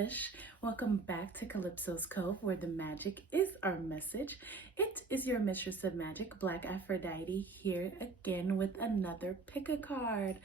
fish. Welcome back to Calypso's Cove, where the magic is our message. It is your mistress of magic, BlkAfroditee, here again with another pick a card.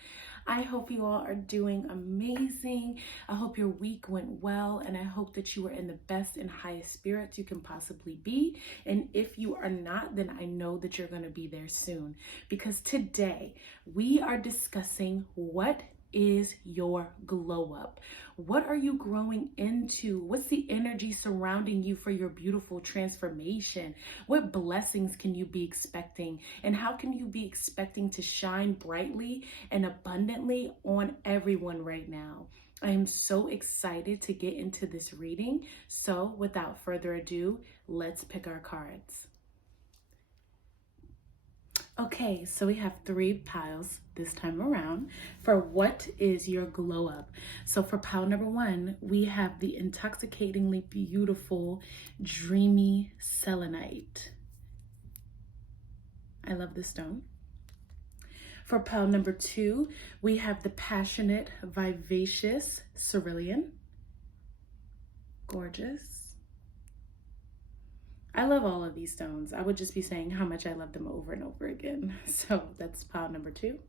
I hope you all are doing amazing. I hope your week went well, and I hope that you are in the best and highest spirits you can possibly be. And if you are not, then I know that you're going to be there soon, because today we are discussing what is your glow up. What are you growing into? What's the energy surrounding you for your beautiful transformation? What blessings can you be expecting? And how can you be expecting to shine brightly and abundantly on everyone right now? I am so excited to get into this reading. So without further ado, let's pick our cards. Okay, so we have 3 piles this time around for what is your glow up. So for pile number 1, we have the intoxicatingly beautiful, dreamy selenite. I love this stone. For pile number 2, we have the passionate, vivacious cerulean. Gorgeous. I love all of these stones. I would just be saying how much I love them over and over again. So that's pile number 2.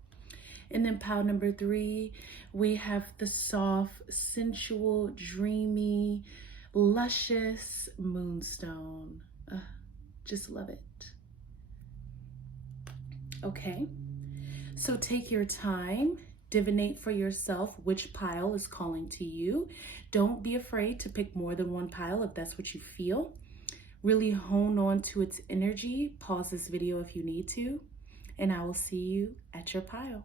And then pile number 3, we have the soft, sensual, dreamy, luscious moonstone. Just love it. Okay, so take your time. Divinate for yourself which pile is calling to you. Don't be afraid to pick more than one pile if that's what you feel. Really hone on to its energy. Pause this video if you need to, and I will see you at your pile.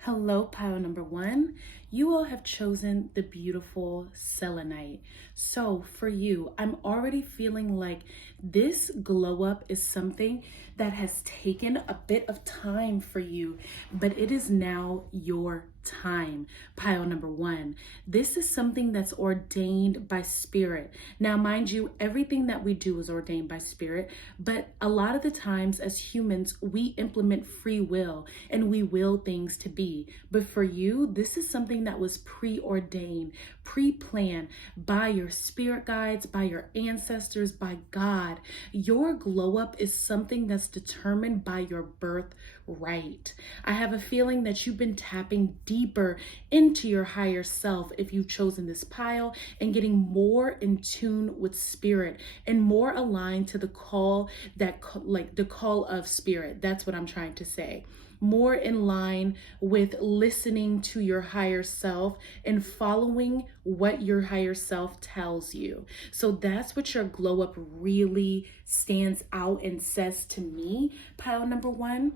Hello, pile number 1. You all have chosen the beautiful selenite. So for you, I'm already feeling like this glow up is something that has taken a bit of time for you, but it is now your time. Pile number 1. This is something that's ordained by spirit. Now, mind you, everything that we do is ordained by spirit, but a lot of the times as humans, we implement free will and we will things to be. But for you, this is something that was preordained, pre-planned by your spirit guides, by your ancestors, by God. Your glow up is something that's determined by your birthright. I have a feeling that you've been tapping deeper into your higher self if you've chosen this pile, and getting more in tune with spirit and more aligned to the call the call of spirit. That's what I'm trying to say. More in line with listening to your higher self and following what your higher self tells you. So that's what your glow up really stands out and says to me, pile number 1.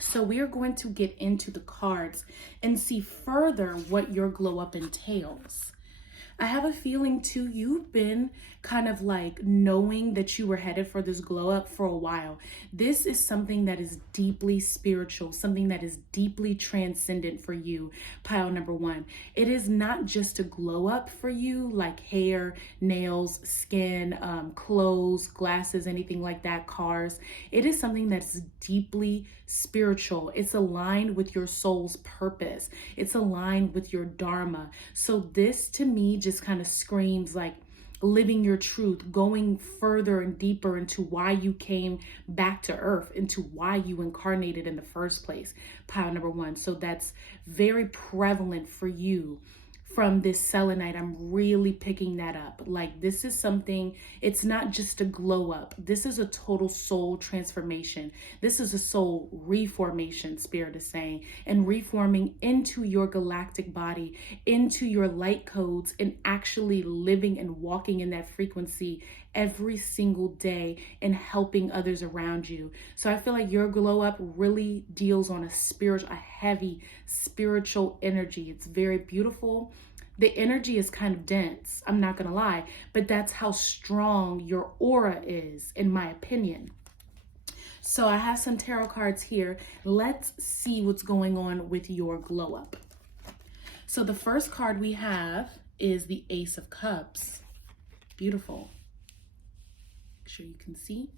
So we are going to get into the cards and see further what your glow up entails. I have a feeling too, you've been kind of like knowing that you were headed for this glow up for a while. This is something that is deeply spiritual, something that is deeply transcendent for you, pile number 1. It is not just a glow up for you like hair, nails, skin, clothes, glasses, anything like that, cars. It is something that's deeply spiritual. It's aligned with your soul's purpose. It's aligned with your dharma. So this to me just kind of screams like living your truth, going further and deeper into why you came back to earth, into why you incarnated in the first place, pile number 1. So that's very prevalent for you. From this selenite, I'm really picking that up. Like, this is something, it's not just a glow up. This is a total soul transformation. This is a soul reformation, spirit is saying, and reforming into your galactic body, into your light codes, and actually living and walking in that frequency every single day and helping others around you. So I feel like your glow up really deals on a heavy spiritual energy. It's very beautiful. The energy is kind of dense, I'm not gonna lie, but that's how strong your aura is, in my opinion. So I have some tarot cards here. Let's see what's going on with your glow up. So the first card we have is the Ace of Cups. Beautiful. Make sure you can see.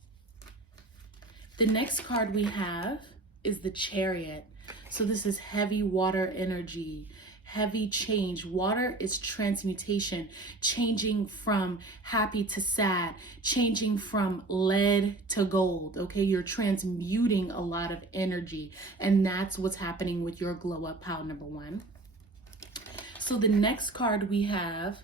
The next card we have is the Chariot. So this is heavy water energy, heavy change. Water is transmutation, changing from happy to sad, changing from lead to gold, okay? You're transmuting a lot of energy, and that's what's happening with your glow up pile number one. So the next card we have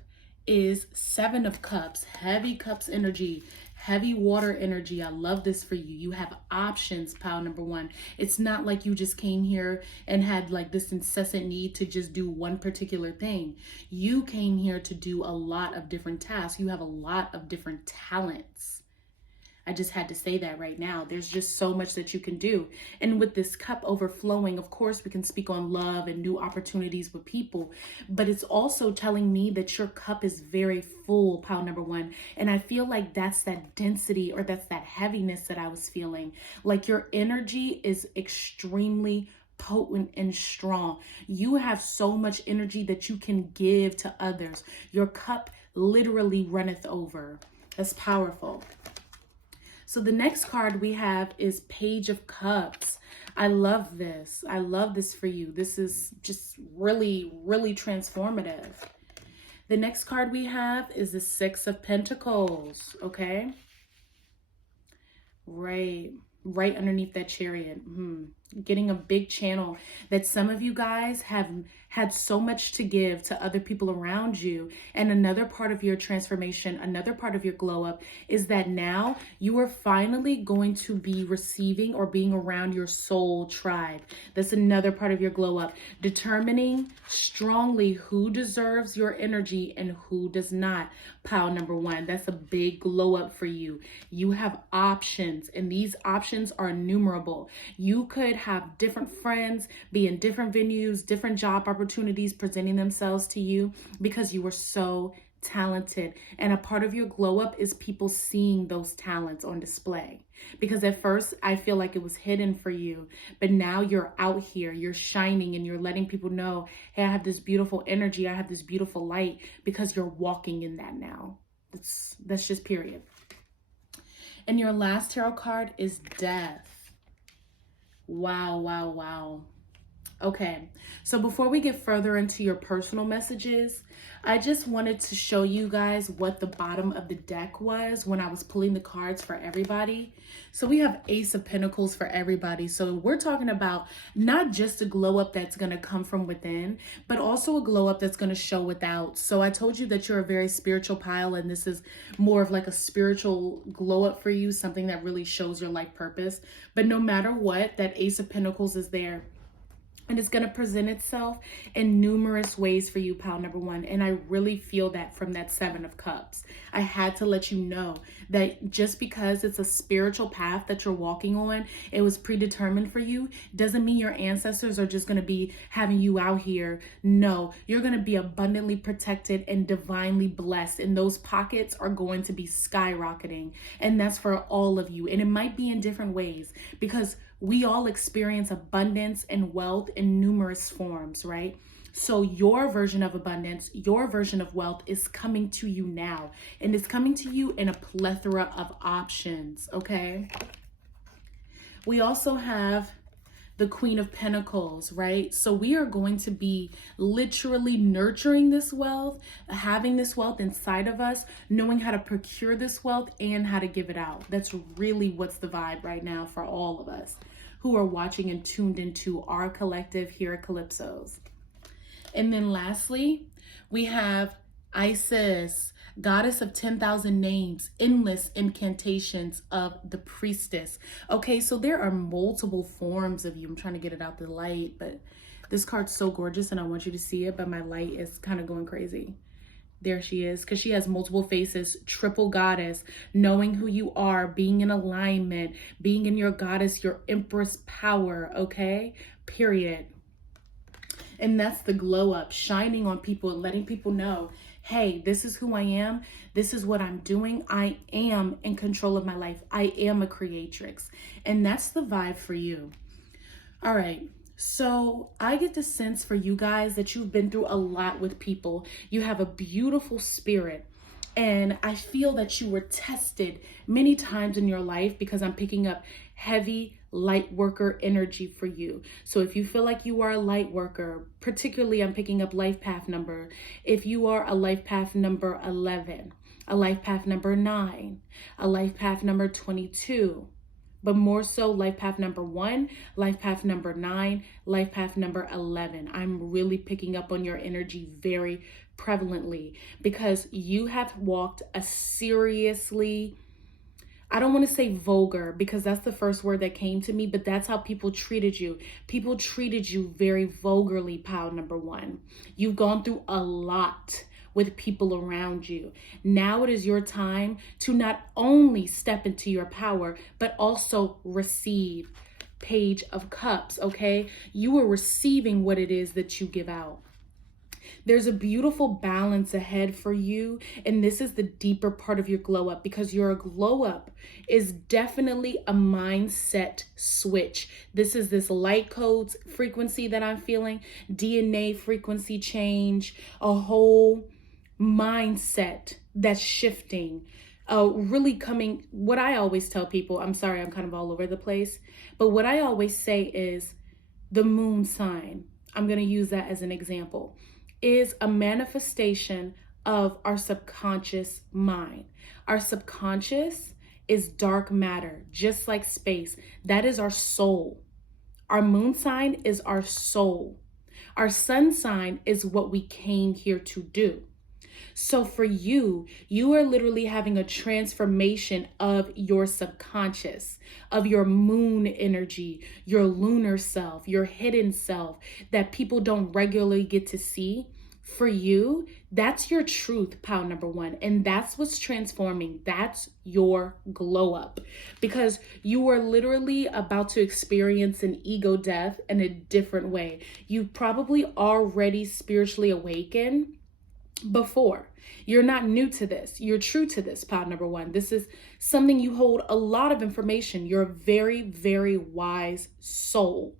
is Seven of Cups, heavy cups energy, heavy water energy. I love this for you. You have options, pile number one. It's not like you just came here and had like this incessant need to just do one particular thing. You came here to do a lot of different tasks. You have a lot of different talents. I just had to say that right now. There's just so much that you can do. And with this cup overflowing, of course, we can speak on love and new opportunities with people, but it's also telling me that your cup is very full, pile number one. And I feel like that's that density, or that's that heaviness that I was feeling. Like your energy is extremely potent and strong. You have so much energy that you can give to others. Your cup literally runneth over. That's powerful. So the next card we have is Page of Cups. I love this. I love this for you. This is just really, really transformative. The next card we have is the Six of Pentacles, okay? Right underneath that Chariot. Getting a big channel that some of you guys have had so much to give to other people around you. And another part of your transformation, another part of your glow up is that now you are finally going to be receiving or being around your soul tribe. That's another part of your glow up. Determining strongly who deserves your energy and who does not. Pile number one. That's a big glow up for you. You have options, and these options are innumerable. You could have different friends, be in different venues, different job opportunities presenting themselves to you because you were so talented. And a part of your glow up is people seeing those talents on display. Because at first I feel like it was hidden for you, but now you're out here, you're shining, and you're letting people know, hey, I have this beautiful energy, I have this beautiful light, because you're walking in that now. That's just period. And your last tarot card is Death. Wow. Okay, so before we get further into your personal messages, I just wanted to show you guys what the bottom of the deck was when I was pulling the cards for everybody. So we have Ace of Pentacles for everybody. So we're talking about not just a glow up that's going to come from within, but also a glow up that's going to show without. So I told you that you're a very spiritual pile, and this is more of like a spiritual glow up for you, something that really shows your life purpose. But no matter what, that Ace of Pentacles is there. And it's going to present itself in numerous ways for you, pile number one. And I really feel that from that Seven of Cups. I had to let you know that just because it's a spiritual path that you're walking on, it was predetermined for you, doesn't mean your ancestors are just going to be having you out here. No, you're going to be abundantly protected and divinely blessed. And those pockets are going to be skyrocketing. And that's for all of you. And it might be in different ways, because we all experience abundance and wealth in numerous forms, right? So your version of abundance, your version of wealth is coming to you now, and it's coming to you in a plethora of options, okay? We also have the Queen of Pentacles, right? So we are going to be literally nurturing this wealth, having this wealth inside of us, knowing how to procure this wealth and how to give it out. That's really what's the vibe right now for all of us who are watching and tuned into our collective here at Calypso's. And then lastly, we have Isis, Goddess of 10,000 names, endless incantations of the Priestess. Okay, so there are multiple forms of you. I'm trying to get it out the light, but this card's so gorgeous and I want you to see it, but my light is kind of going crazy. There she is, because she has multiple faces. Triple goddess, knowing who you are, being in alignment, being in your goddess, your empress power, okay? Period. And that's the glow up, shining on people and letting people know, hey, this is who I am. This is what I'm doing. I am in control of my life. I am a creatrix. And that's the vibe for you. All right. So I get the sense for you guys that you've been through a lot with people. You have a beautiful spirit. And I feel that you were tested many times in your life because I'm picking up heavy light worker energy for you. So if you feel like you are a light worker, particularly I'm picking up life path number. If you are a life path number 11, a life path number 9, a life path number 22, but more so life path number 1, life path number 9, life path number 11. I'm really picking up on your energy very prevalently because you have walked a seriously, I don't want to say vulgar because that's the first word that came to me, but that's how people treated you. People treated you very vulgarly, pile number 1. You've gone through a lot with people around you. Now it is your time to not only step into your power, but also receive. Page of Cups, okay? You are receiving what it is that you give out. There's a beautiful balance ahead for you, and this is the deeper part of your glow up because your glow up is definitely a mindset switch. This is this light codes frequency that I'm feeling, DNA frequency change, a whole mindset that's shifting. Really coming, what I always tell people, I'm sorry, I'm kind of all over the place, but what I always say is the moon sign, I'm going to use that as an example, is a manifestation of our subconscious mind. Our subconscious is dark matter, just like space. That is our soul. Our moon sign is our soul. Our sun sign is what we came here to do. So for you, you are literally having a transformation of your subconscious, of your moon energy, your lunar self, your hidden self that people don't regularly get to see. For you, that's your truth, pile number 1. And that's what's transforming. That's your glow up. Because you are literally about to experience an ego death in a different way. You've probably already spiritually awakened before. You're not new to this. You're true to this, pile number 1. This is something you hold a lot of information. You're a very, very wise soul.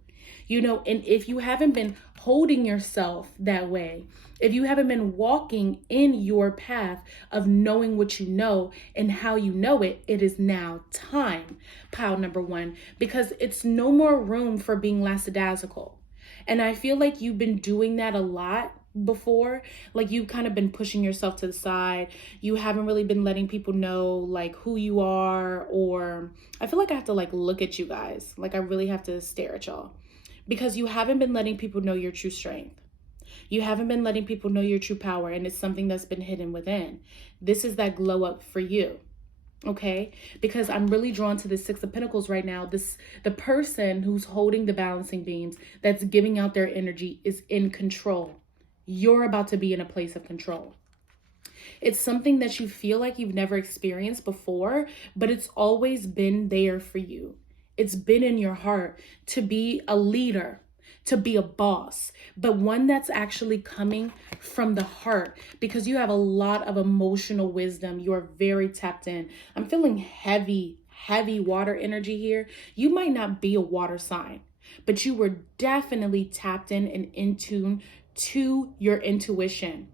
You know, and if you haven't been holding yourself that way, if you haven't been walking in your path of knowing what you know and how you know it, it is now time, pile number 1, because it's no more room for being lackadaisical. And I feel like you've been doing that a lot before. Like you've kind of been pushing yourself to the side. You haven't really been letting people know like who you are, or I feel like I have to like look at you guys. Like I really have to stare at y'all because you haven't been letting people know your true strength. You haven't been letting people know your true power, and it's something that's been hidden within. This is that glow up for you. Okay, because I'm really drawn to the 6 of Pentacles right now. The person who's holding the balancing beams, that's giving out their energy, is in control. You're about to be in a place of control. It's something that you feel like you've never experienced before, but it's always been there for you. It's been in your heart to be a leader, to be a boss, but one that's actually coming from the heart because you have a lot of emotional wisdom. You are very tapped in. I'm feeling heavy water energy here. You might not be a water sign, but you were definitely tapped in and in tune to your intuition.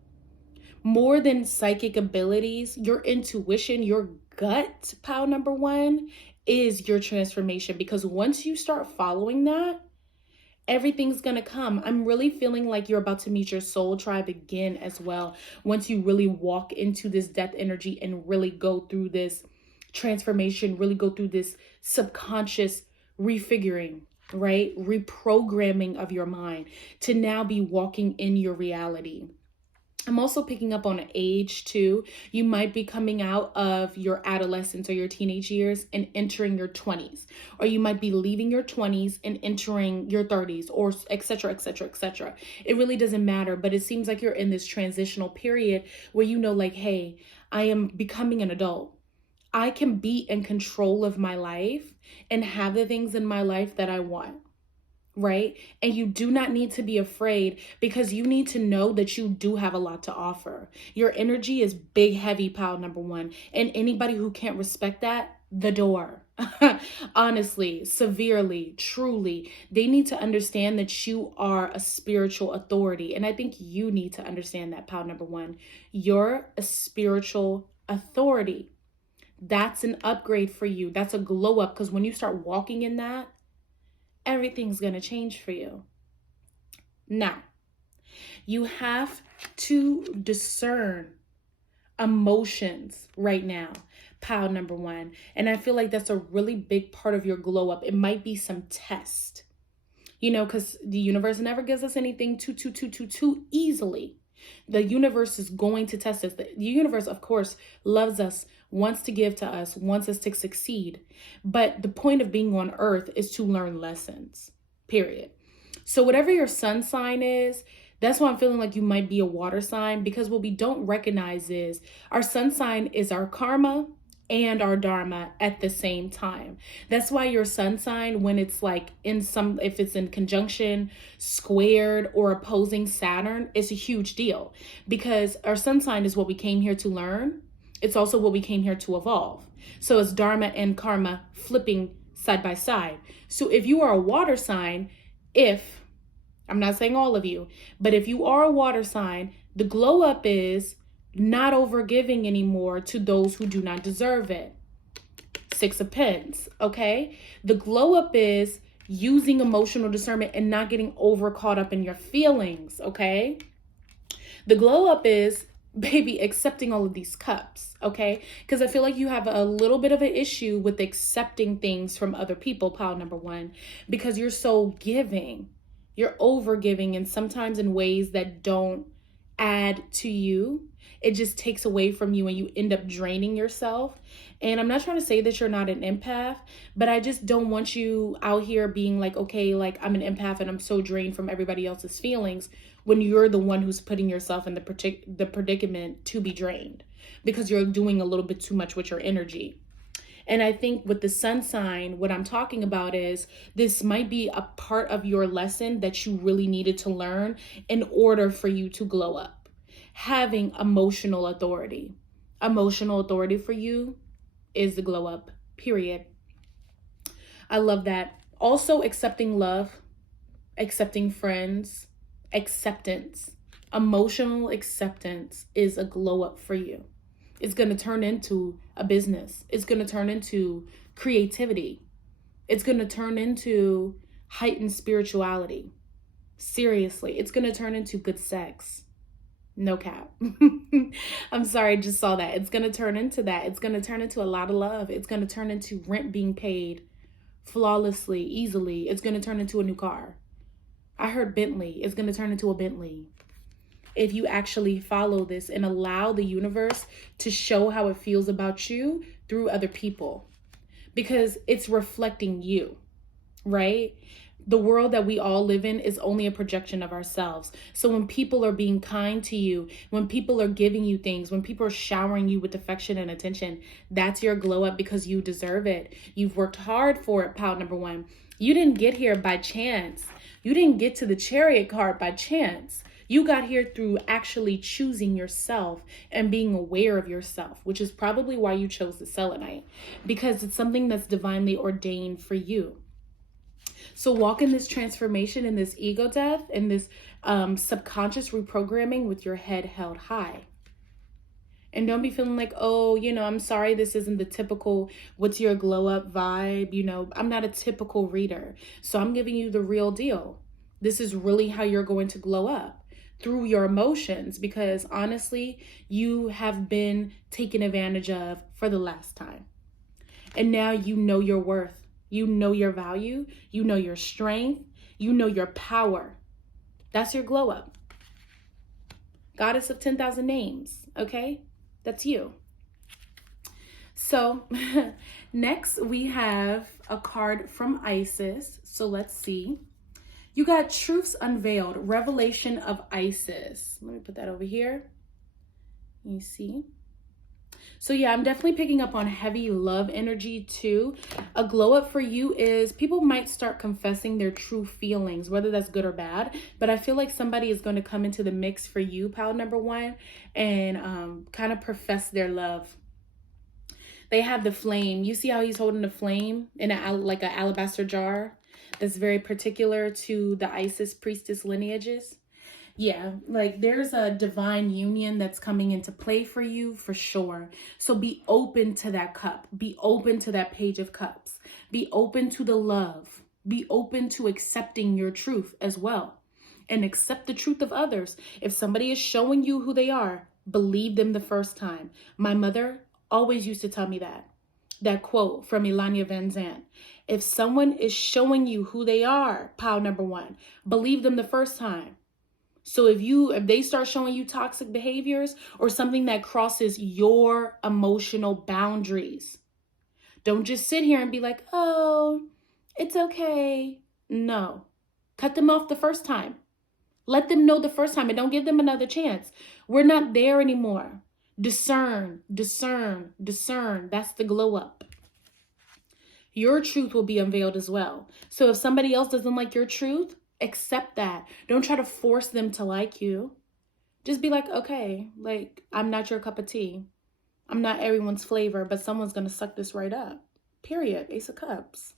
More than psychic abilities, your intuition, your gut, pile number 1, is your transformation, because once you start following that, everything's gonna come. I'm really feeling like you're about to meet your soul tribe again as well. Once you really walk into this death energy and really go through this transformation, really go through this subconscious refiguring, right? Reprogramming of your mind to now be walking in your reality. I'm also picking up on an age too. You might be coming out of your adolescence or your teenage years and entering your 20s, or you might be leaving your 20s and entering your 30s, or etc., etc., etc. It really doesn't matter, but it seems like you're in this transitional period where you know, like, hey, I am becoming an adult. I can be in control of my life and have the things in my life that I want. Right? And you do not need to be afraid, because you need to know that you do have a lot to offer. Your energy is big, heavy, pile number 1. And anybody who can't respect that, the door. Honestly, severely, truly, they need to understand that you are a spiritual authority. And I think you need to understand that, pile number 1. You're a spiritual authority. That's an upgrade for you. That's a glow up, because when you start walking in that, everything's going to change for you. Now, you have to discern emotions right now, pile number one. And I feel like that's a really big part of your glow up. It might be some test, you know, because the universe never gives us anything too easily. The universe is going to test us. The universe, of course, loves us, wants to give to us, wants us to succeed. But the point of being on earth is to learn lessons, period. So whatever your sun sign is, that's why I'm feeling like you might be a water sign, because what we don't recognize is our sun sign is our karma and our dharma at the same time. That's why your sun sign, when it's like if it's in conjunction, squared, or opposing Saturn, it's a huge deal, because our sun sign is what we came here to learn. It's also what we came here to evolve. So it's dharma and karma flipping side by side. So if you are a water sign, I'm not saying all of you, but if you are a water sign, the glow up is not overgiving anymore to those who do not deserve it. 6 of Pentacles, okay? The glow up is using emotional discernment and not getting over caught up in your feelings, okay? The glow up is, baby, accepting all of these cups, okay? Because I feel like you have a little bit of an issue with accepting things from other people, pile number one, because you're so giving. You're over giving, and sometimes in ways that don't add to you. It just takes away from you and you end up draining yourself. And I'm not trying to say that you're not an empath, but I just don't want you out here being like, okay, like I'm an empath and I'm so drained from everybody else's feelings, when you're the one who's putting yourself in the predicament to be drained, because you're doing a little bit too much with your energy. And I think with the sun sign, what I'm talking about is this might be a part of your lesson that you really needed to learn in order for you to glow up. Having emotional authority. Emotional authority for you is the glow up, period. I love that. Also accepting love, accepting friends, acceptance. Emotional acceptance is a glow up for you. It's going to turn into a business. It's going to turn into creativity. It's going to turn into heightened spirituality. Seriously, it's going to turn into good sex. No cap. I'm sorry, I just saw that. It's going to turn into that. It's going to turn into a lot of love. It's going to turn into rent being paid flawlessly, easily. It's going to turn into a new car. I heard Bentley. It's going to turn into a Bentley. If you actually follow this and allow the universe to show how it feels about you through other people, because it's reflecting you, right? The world that we all live in is only a projection of ourselves. So when people are being kind to you, when people are giving you things, when people are showering you with affection and attention, that's your glow up, because you deserve it. You've worked hard for it, pile number one. You didn't get here by chance. You didn't get to the Chariot card by chance. You got here through actually choosing yourself and being aware of yourself, which is probably why you chose the selenite, because it's something that's divinely ordained for you. So walk in this transformation, in this ego death, in this subconscious reprogramming with your head held high. And don't be feeling like, oh, I'm sorry, this isn't the typical what's your glow up vibe. I'm not a typical reader. So I'm giving you the real deal. This is really how you're going to glow up, through your emotions, because honestly, you have been taken advantage of for the last time. And now you know your worth. You know your value. You know your strength. You know your power. That's your glow up. Goddess of 10,000 names. Okay? That's you. So next we have a card from Isis. So let's see. You got Truths Unveiled, Revelation of Isis. Let me put that over here. You see? So yeah, I'm definitely picking up on heavy love energy too. A glow up for you is people might start confessing their true feelings, whether that's good or bad. But I feel like somebody is going to come into the mix for you, pile number one, and kind of profess their love. They have the flame. You see how he's holding the flame in like an alabaster jar? That's very particular to the Isis priestess lineages. Yeah, like there's a divine union that's coming into play for you for sure. So be open to that cup. Be open to that page of cups. Be open to the love. Be open to accepting your truth as well. And accept the truth of others. If somebody is showing you who they are, believe them the first time. My mother always used to tell me that quote from Elania Van Zandt. If someone is showing you who they are, pile number one, believe them the first time. So if they start showing you toxic behaviors or something that crosses your emotional boundaries, don't just sit here and be like, oh, it's okay. No, cut them off the first time. Let them know the first time and don't give them another chance. We're not there anymore. Discern, discern, discern. That's the glow up. Your truth will be unveiled as well. So if somebody else doesn't like your truth, accept that. Don't try to force them to like you. Just be like, okay, like, I'm not your cup of tea. I'm not everyone's flavor, but someone's going to suck this right up. Period. Ace of Cups.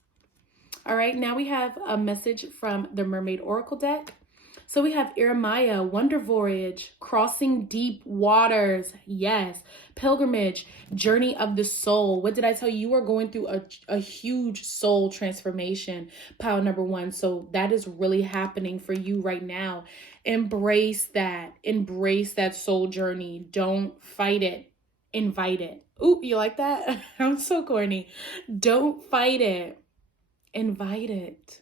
All right, now we have a message from the Mermaid Oracle deck. So we have Eremia, Wonder Voyage, Crossing Deep Waters. Yes. Pilgrimage, Journey of the Soul. What did I tell you? You are going through a huge soul transformation, pile number one. So that is really happening for you right now. Embrace that. Embrace that soul journey. Don't fight it. Invite it. Ooh, you like that? I'm so corny. Don't fight it. Invite it.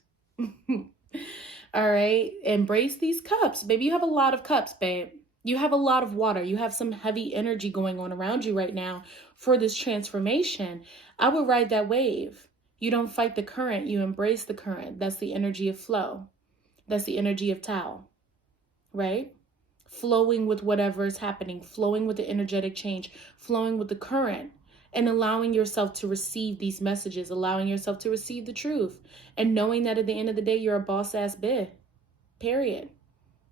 All right. Embrace these cups. Baby, you have a lot of cups, babe. You have a lot of water. You have some heavy energy going on around you right now for this transformation. I would ride that wave. You don't fight the current. You embrace the current. That's the energy of flow. That's the energy of Tao, right? Flowing with whatever is happening, flowing with the energetic change, flowing with the current, and allowing yourself to receive these messages, allowing yourself to receive the truth, and knowing that at the end of the day, you're a boss-ass bitch, period.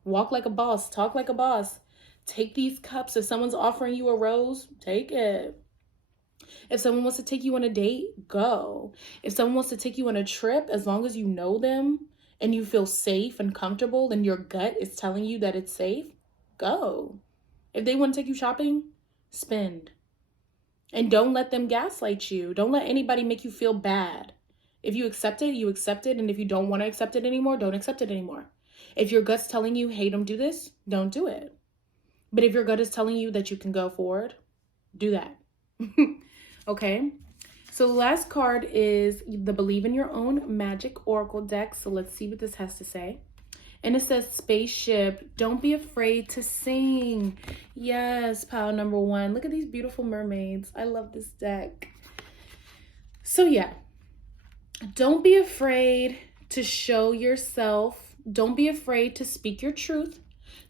Walk like a boss, talk like a boss. Take these cups. If someone's offering you a rose, take it. If someone wants to take you on a date, go. If someone wants to take you on a trip, as long as you know them and you feel safe and comfortable and your gut is telling you that it's safe, go. If they want to take you shopping, spend. And don't let them gaslight you. Don't let anybody make you feel bad. If you accept it, you accept it. And if you don't want to accept it anymore, don't accept it anymore. If your gut's telling you, hey, don't do this, don't do it. But if your gut is telling you that you can go forward, do that. Okay. So the last card is the Believe in Your Own Magick Oracle deck. So let's see what this has to say. And it says, spaceship, don't be afraid to sing. Yes, pile number one. Look at these beautiful mermaids. I love this deck. So yeah, don't be afraid to show yourself. Don't be afraid to speak your truth.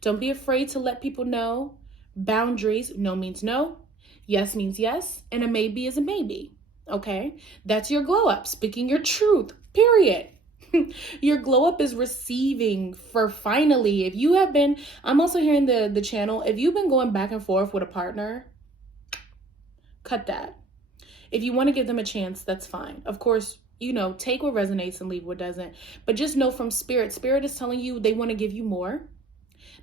Don't be afraid to let people know. Boundaries, no means no. Yes means yes. And a maybe is a maybe. Okay? That's your glow up, speaking your truth, period. Your glow up is receiving for finally. If you have been, I'm also hearing the channel, if you've been going back and forth with a partner, cut that. If you want to give them a chance, that's fine. Of course, you know, take what resonates and leave what doesn't. But just know from spirit, spirit is telling you they want to give you more.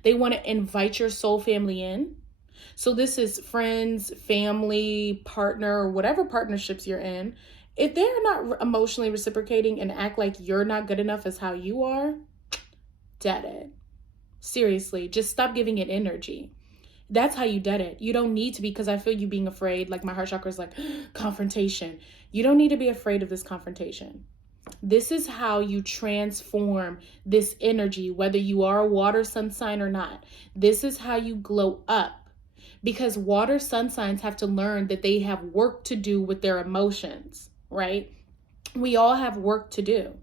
They want to invite your soul family in. So this is friends, family, partner, whatever partnerships you're in. If they're not emotionally reciprocating and act like you're not good enough as how you are, dead it. Seriously, just stop giving it energy. That's how you dead it. You don't need to be, because I feel you being afraid, like my heart chakra is like, confrontation. You don't need to be afraid of this confrontation. This is how you transform this energy, whether you are a water sun sign or not. This is how you glow up. Because water sun signs have to learn that they have work to do with their emotions, right? We all have work to do.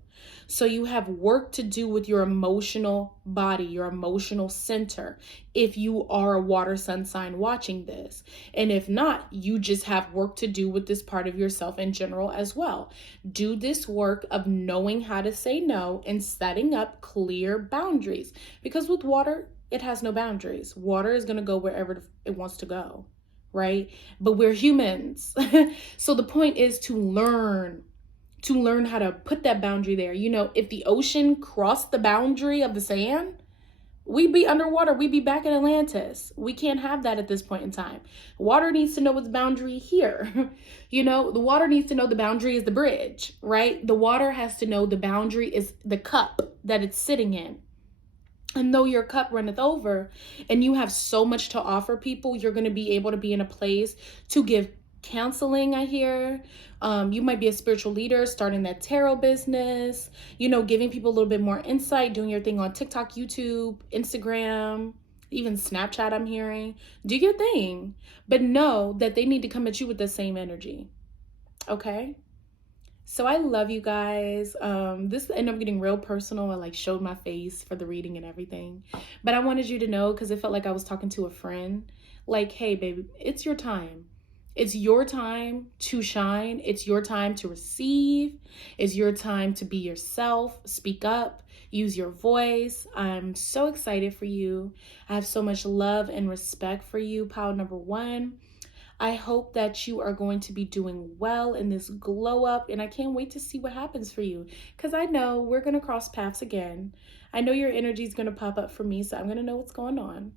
So you have work to do with your emotional body, your emotional center, if you are a water sun sign watching this. And if not, you just have work to do with this part of yourself in general as well. Do this work of knowing how to say no and setting up clear boundaries. Because with water, it has no boundaries. Water is going to go wherever it wants to go, right? But we're humans. So the point is to learn how to put that boundary there. You know, if the ocean crossed the boundary of the sand, We be underwater. We be back in Atlantis. We can't have that at this point in time. Water needs to know its boundary here. You know, the water needs to know the boundary is the bridge, right? The water has to know the boundary is the cup that it's sitting in. And though your cup runneth over and you have so much to offer people, you're going to be able to be in a place to give counseling, I hear. You might be a spiritual leader, starting that tarot business, you know, giving people a little bit more insight, doing your thing on TikTok, YouTube, Instagram, even Snapchat, I'm hearing. Do your thing, but know that they need to come at you with the same energy. Okay? So I love you guys. This ended up getting real personal. I like showed my face for the reading and everything. But I wanted you to know, because it felt like I was talking to a friend. Like, hey, baby, it's your time. It's your time to shine. It's your time to receive. It's your time to be yourself. Speak up. Use your voice. I'm so excited for you. I have so much love and respect for you, pile number one. I hope that you are going to be doing well in this glow up, and I can't wait to see what happens for you, because I know we're going to cross paths again. I know your energy is going to pop up for me, so I'm going to know what's going on.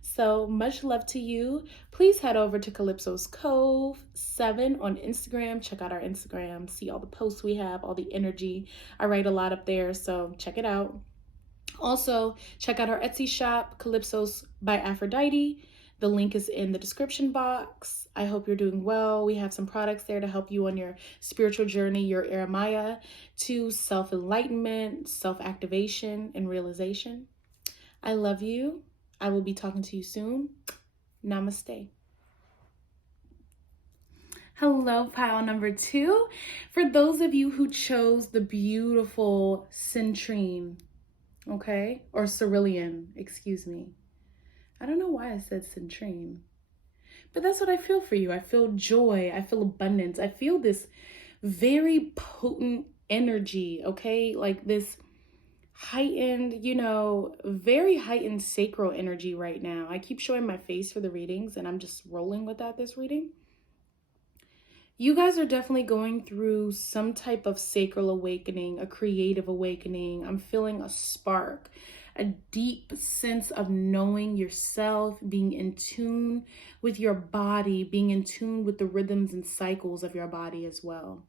So much love to you. Please head over to Calypso's Cove 7 on Instagram. Check out our Instagram. See all the posts we have, all the energy. I write a lot up there, so check it out. Also, check out our Etsy shop, Calypso's by Aphrodite. The link is in the description box. I hope you're doing well. We have some products there to help you on your spiritual journey, your Aramaya, to self-enlightenment, self-activation, and realization. I love you. I will be talking to you soon. Namaste. Hello, pile number 2. For those of you who chose the beautiful Centrine, okay, or Cerulean, excuse me. I don't know why I said Centrine, but that's what I feel for you. I feel joy. I feel abundance. I feel this very potent energy, okay? Like this heightened, you know, very heightened sacral energy right now. I keep showing my face for the readings, and I'm just rolling with that this reading. You guys are definitely going through some type of sacral awakening, a creative awakening. I'm feeling a spark, a deep sense of knowing yourself, being in tune with your body, being in tune with the rhythms and cycles of your body as well.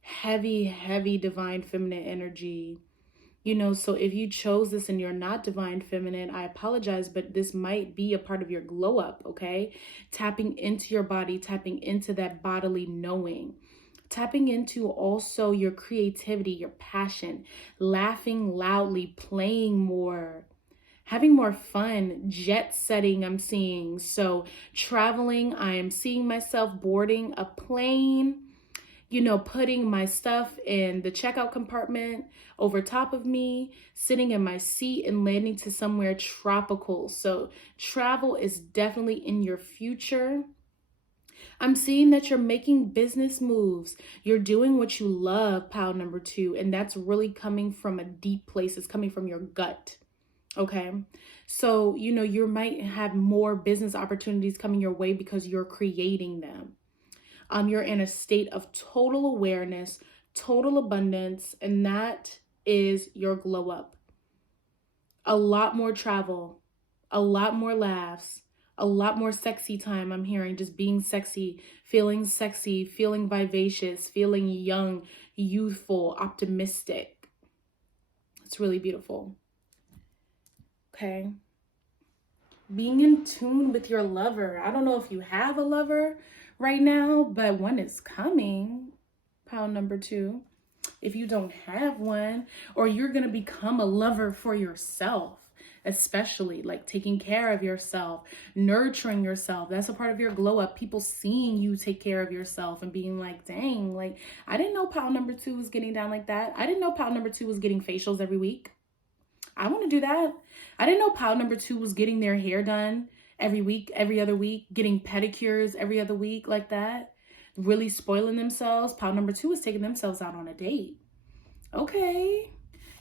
Heavy, heavy divine feminine energy. You know, so if you chose this and you're not divine feminine, I apologize, but this might be a part of your glow up, okay? Tapping into your body, tapping into that bodily knowing. Tapping into also your creativity, your passion, laughing loudly, playing more, having more fun, jet setting I'm seeing. So traveling, I am seeing myself boarding a plane, you know, putting my stuff in the checkout compartment over top of me, sitting in my seat and landing to somewhere tropical. So travel is definitely in your future. I'm seeing that you're making business moves. You're doing what you love, pile number 2. And that's really coming from a deep place. It's coming from your gut. Okay. So, you know, you might have more business opportunities coming your way because you're creating them. You're in a state of total awareness, total abundance, and that is your glow up. A lot more travel, a lot more laughs, a lot more sexy time. I'm hearing just being sexy, feeling vivacious, feeling young, youthful, optimistic. It's really beautiful. Okay. Being in tune with your lover. I don't know if you have a lover right now, but one is coming, pile number 2. If you don't have one, or you're going to become a lover for yourself, especially like taking care of yourself, nurturing yourself. That's a part of your glow up. People seeing you take care of yourself and being like, dang, like, I didn't know pile number 2 was getting down like that. I didn't know pile number 2 was getting facials every week. I want to do that. I didn't know pile number 2 was getting their hair done every week, every other week, getting pedicures every other week like that, really spoiling themselves. Pile number 2 is taking themselves out on a date. Okay.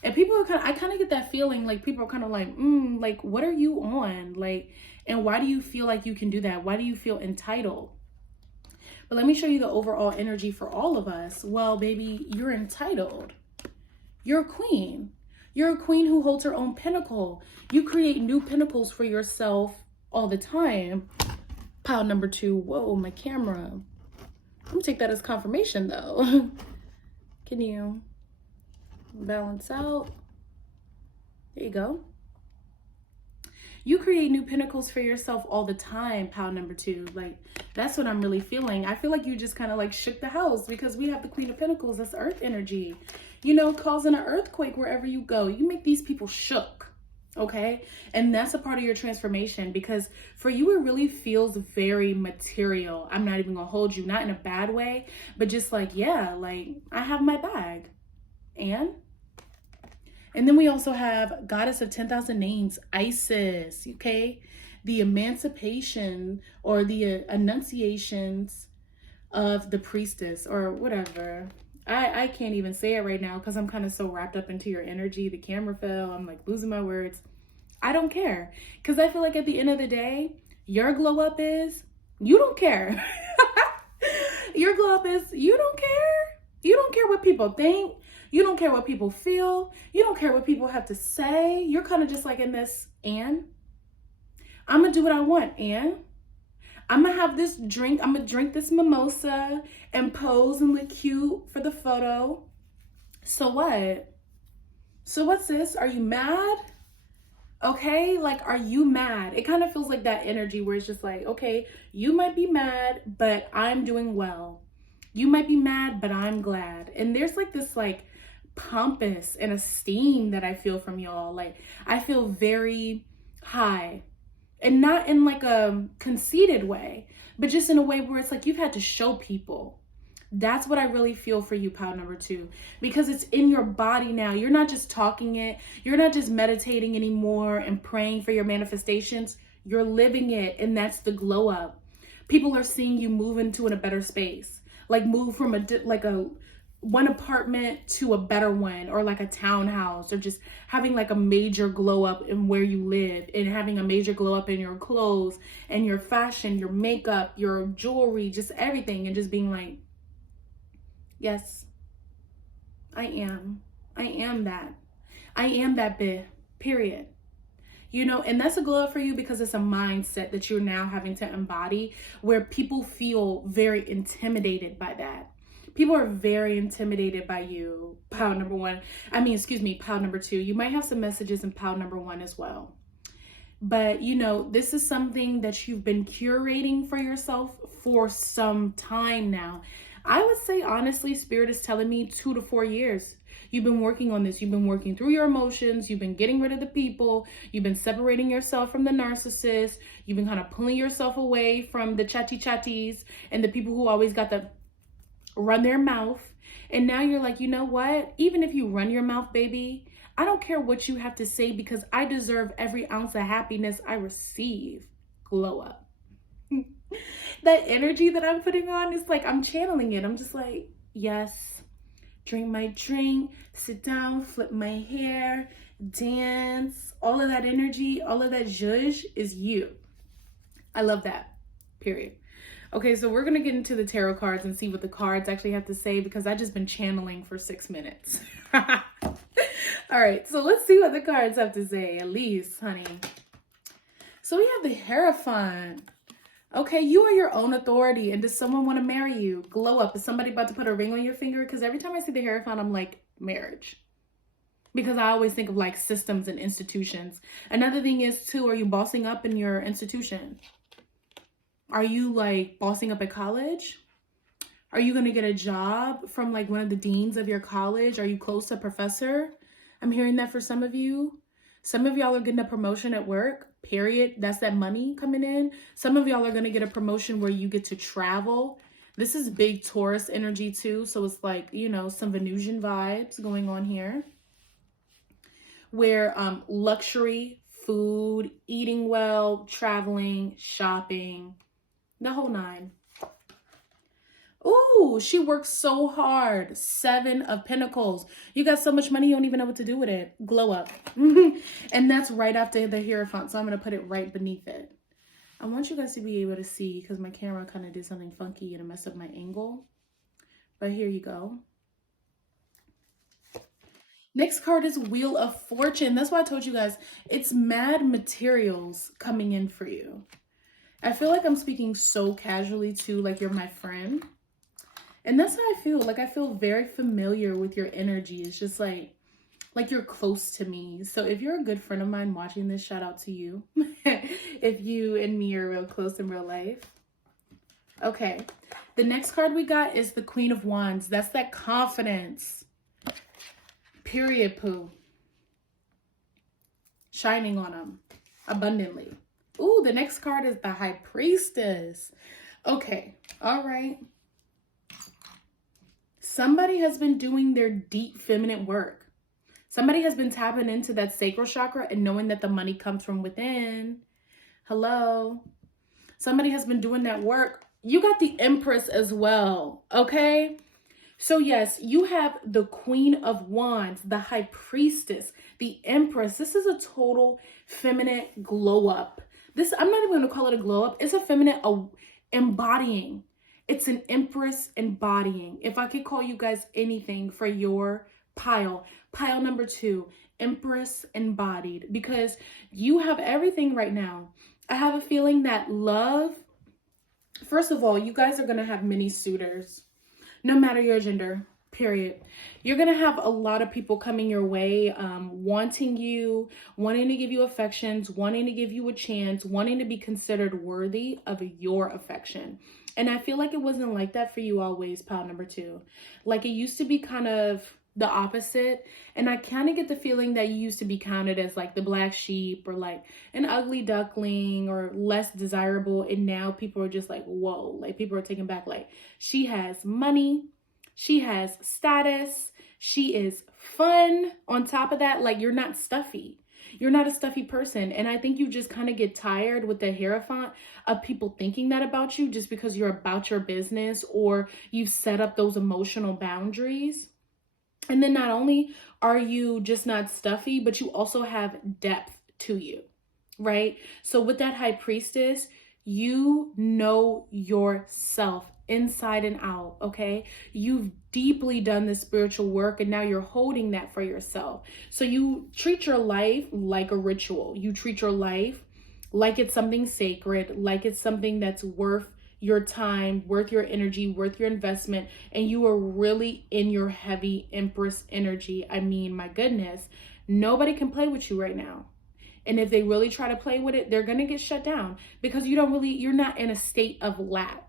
And people are I kind of get that feeling like people are kind of like, what are you on? Like, and why do you feel like you can do that? Why do you feel entitled? But let me show you the overall energy for all of us. Well, baby, you're entitled. You're a queen. You're a queen who holds her own pinnacle. You create new pinnacles for yourself all the time. Pile number 2. Whoa, my camera. I'm gonna take that as confirmation though. Can you balance out? There you go. You create new pinnacles for yourself all the time, pile number 2. Like, that's what I'm really feeling. I feel like you just kind of like shook the house because we have the Queen of Pentacles. That's earth energy, you know, causing an earthquake wherever you go. You make these people shook. Okay. And that's a part of your transformation, because for you, it really feels very material. I'm not even gonna hold you, not in a bad way, but just like, yeah, like I have my bag. And then we also have Goddess of 10,000 Names, Isis, okay? The emancipation or the enunciations of the priestess or whatever. I can't even say it right now because I'm kind of so wrapped up into your energy. The camera fell. I'm like losing my words. I don't care, because I feel like at the end of the day, your glow up is you don't care. Your glow up is you don't care. You don't care what people think. You don't care what people feel. You don't care what people have to say. You're kind of just like in this, and I'm going to do what I want, and I'm going to have this drink. I'm going to drink this mimosa and pose and look cute for the photo. So what? So what's this? Are you mad? Okay, like, are you mad? It kind of feels like that energy where it's just like, okay, you might be mad, but I'm doing well. You might be mad, but I'm glad. And there's like this like pompous and esteem that I feel from y'all. Like, I feel very high, and not in like a conceited way, but just in a way where it's like you've had to show people. That's what I really feel for you, pile number 2, because it's in your body now. You're not just talking it. You're not just meditating anymore and praying for your manifestations. You're living it, and that's the glow up. People are seeing you move into a better space, like move from a one apartment to a better one, or like a townhouse, or just having like a major glow up in where you live, and having a major glow up in your clothes and your fashion, your makeup, your jewelry, just everything, and just being like, yes, I am that. I am that bitch, period. You know, and that's a glow up for you because it's a mindset that you're now having to embody, where people feel very intimidated by that. People are very intimidated by you, pile number 1. Pile number 2. You might have some messages in pile number 1 as well. But, you know, this is something that you've been curating for yourself for some time now. I would say, honestly, Spirit is telling me 2 to 4 years. You've been working on this. You've been working through your emotions. You've been getting rid of the people. You've been separating yourself from the narcissist. You've been kind of pulling yourself away from the chatties and the people who always got the run their mouth. And now you're like, you know what? Even if you run your mouth, baby, I don't care what you have to say, because I deserve every ounce of happiness I receive. Glow up. That energy that I'm putting on is like, I'm channeling it. I'm just like, yes, drink my drink, sit down, flip my hair, dance. All of that energy, all of that zhuzh is you. I love that, period. Okay, so we're going to get into the tarot cards and see what the cards actually have to say, because I've just been channeling for 6 minutes. All right, so let's see what the cards have to say, at least, honey. So we have the Hierophant. Okay, you are your own authority, and does someone want to marry you? Glow up. Is somebody about to put a ring on your finger? Because every time I see the Hierophant, I'm like, marriage. Because I always think of like systems and institutions. Another thing is, too, are you bossing up in your institution? Are you like bossing up at college? Are you going to get a job from like one of the deans of your college? Are you close to a professor? I'm hearing that for some of you. Some of y'all are getting a promotion at work, period. That's that money coming in. Some of y'all are going to get a promotion where you get to travel. This is big Taurus energy too. So it's like, you know, some Venusian vibes going on here. Where luxury, food, eating well, traveling, shopping, the whole 9. Ooh, she works so hard. 7 of Pentacles. You got so much money, you don't even know what to do with it. Glow up. And that's right after the Hierophant, so I'm going to put it right beneath it. I want you guys to be able to see, because my camera kind of did something funky and it messed up my angle. But here you go. Next card is Wheel of Fortune. That's why I told you guys, it's mad materials coming in for you. I feel like I'm speaking so casually too, like you're my friend. And that's how I feel. Like I feel very familiar with your energy. It's just like you're close to me. So if you're a good friend of mine watching this, shout out to you. If you and me are real close in real life. Okay. The next card we got is the Queen of Wands. That's that confidence. Period, poo. Shining on them abundantly. Ooh, the next card is the High Priestess. Okay. All right. Somebody has been doing their deep feminine work. Somebody has been tapping into that sacral chakra and knowing that the money comes from within. Hello. Somebody has been doing that work. You got the Empress as well, okay? So yes, you have the Queen of Wands, the High Priestess, the Empress. This is a total feminine glow up. This, I'm not even going to call it a glow up. It's a feminine embodying. It's an Empress embodying. If I could call you guys anything for your pile number 2, Empress embodied, because you have everything right now. I have a feeling that love, first of all, you guys are going to have many suitors, no matter your gender, period. You're going to have a lot of people coming your way, wanting you, wanting to give you affections, wanting to give you a chance, wanting to be considered worthy of your affection. And I feel like it wasn't like that for you always, pile number 2. Like it used to be kind of the opposite. And I kind of get the feeling that you used to be counted as like the black sheep or like an ugly duckling or less desirable. And now people are just like, whoa, like people are taken back. Like she has money, she has status, she is fun. On top of that, like you're not stuffy. You're not a stuffy person. And I think you just kind of get tired with the hierophant of people thinking that about you just because you're about your business or you've set up those emotional boundaries. And then not only are you just not stuffy, but you also have depth to you, right? So with that High Priestess, you know yourself inside and out, okay? You've deeply done this spiritual work and now you're holding that for yourself. So you treat your life like a ritual. You treat your life like it's something sacred, like it's something that's worth your time, worth your energy, worth your investment, and you are really in your heavy Empress energy. I mean, my goodness, nobody can play with you right now. And if they really try to play with it, they're going to get shut down because you're not in a state of lack.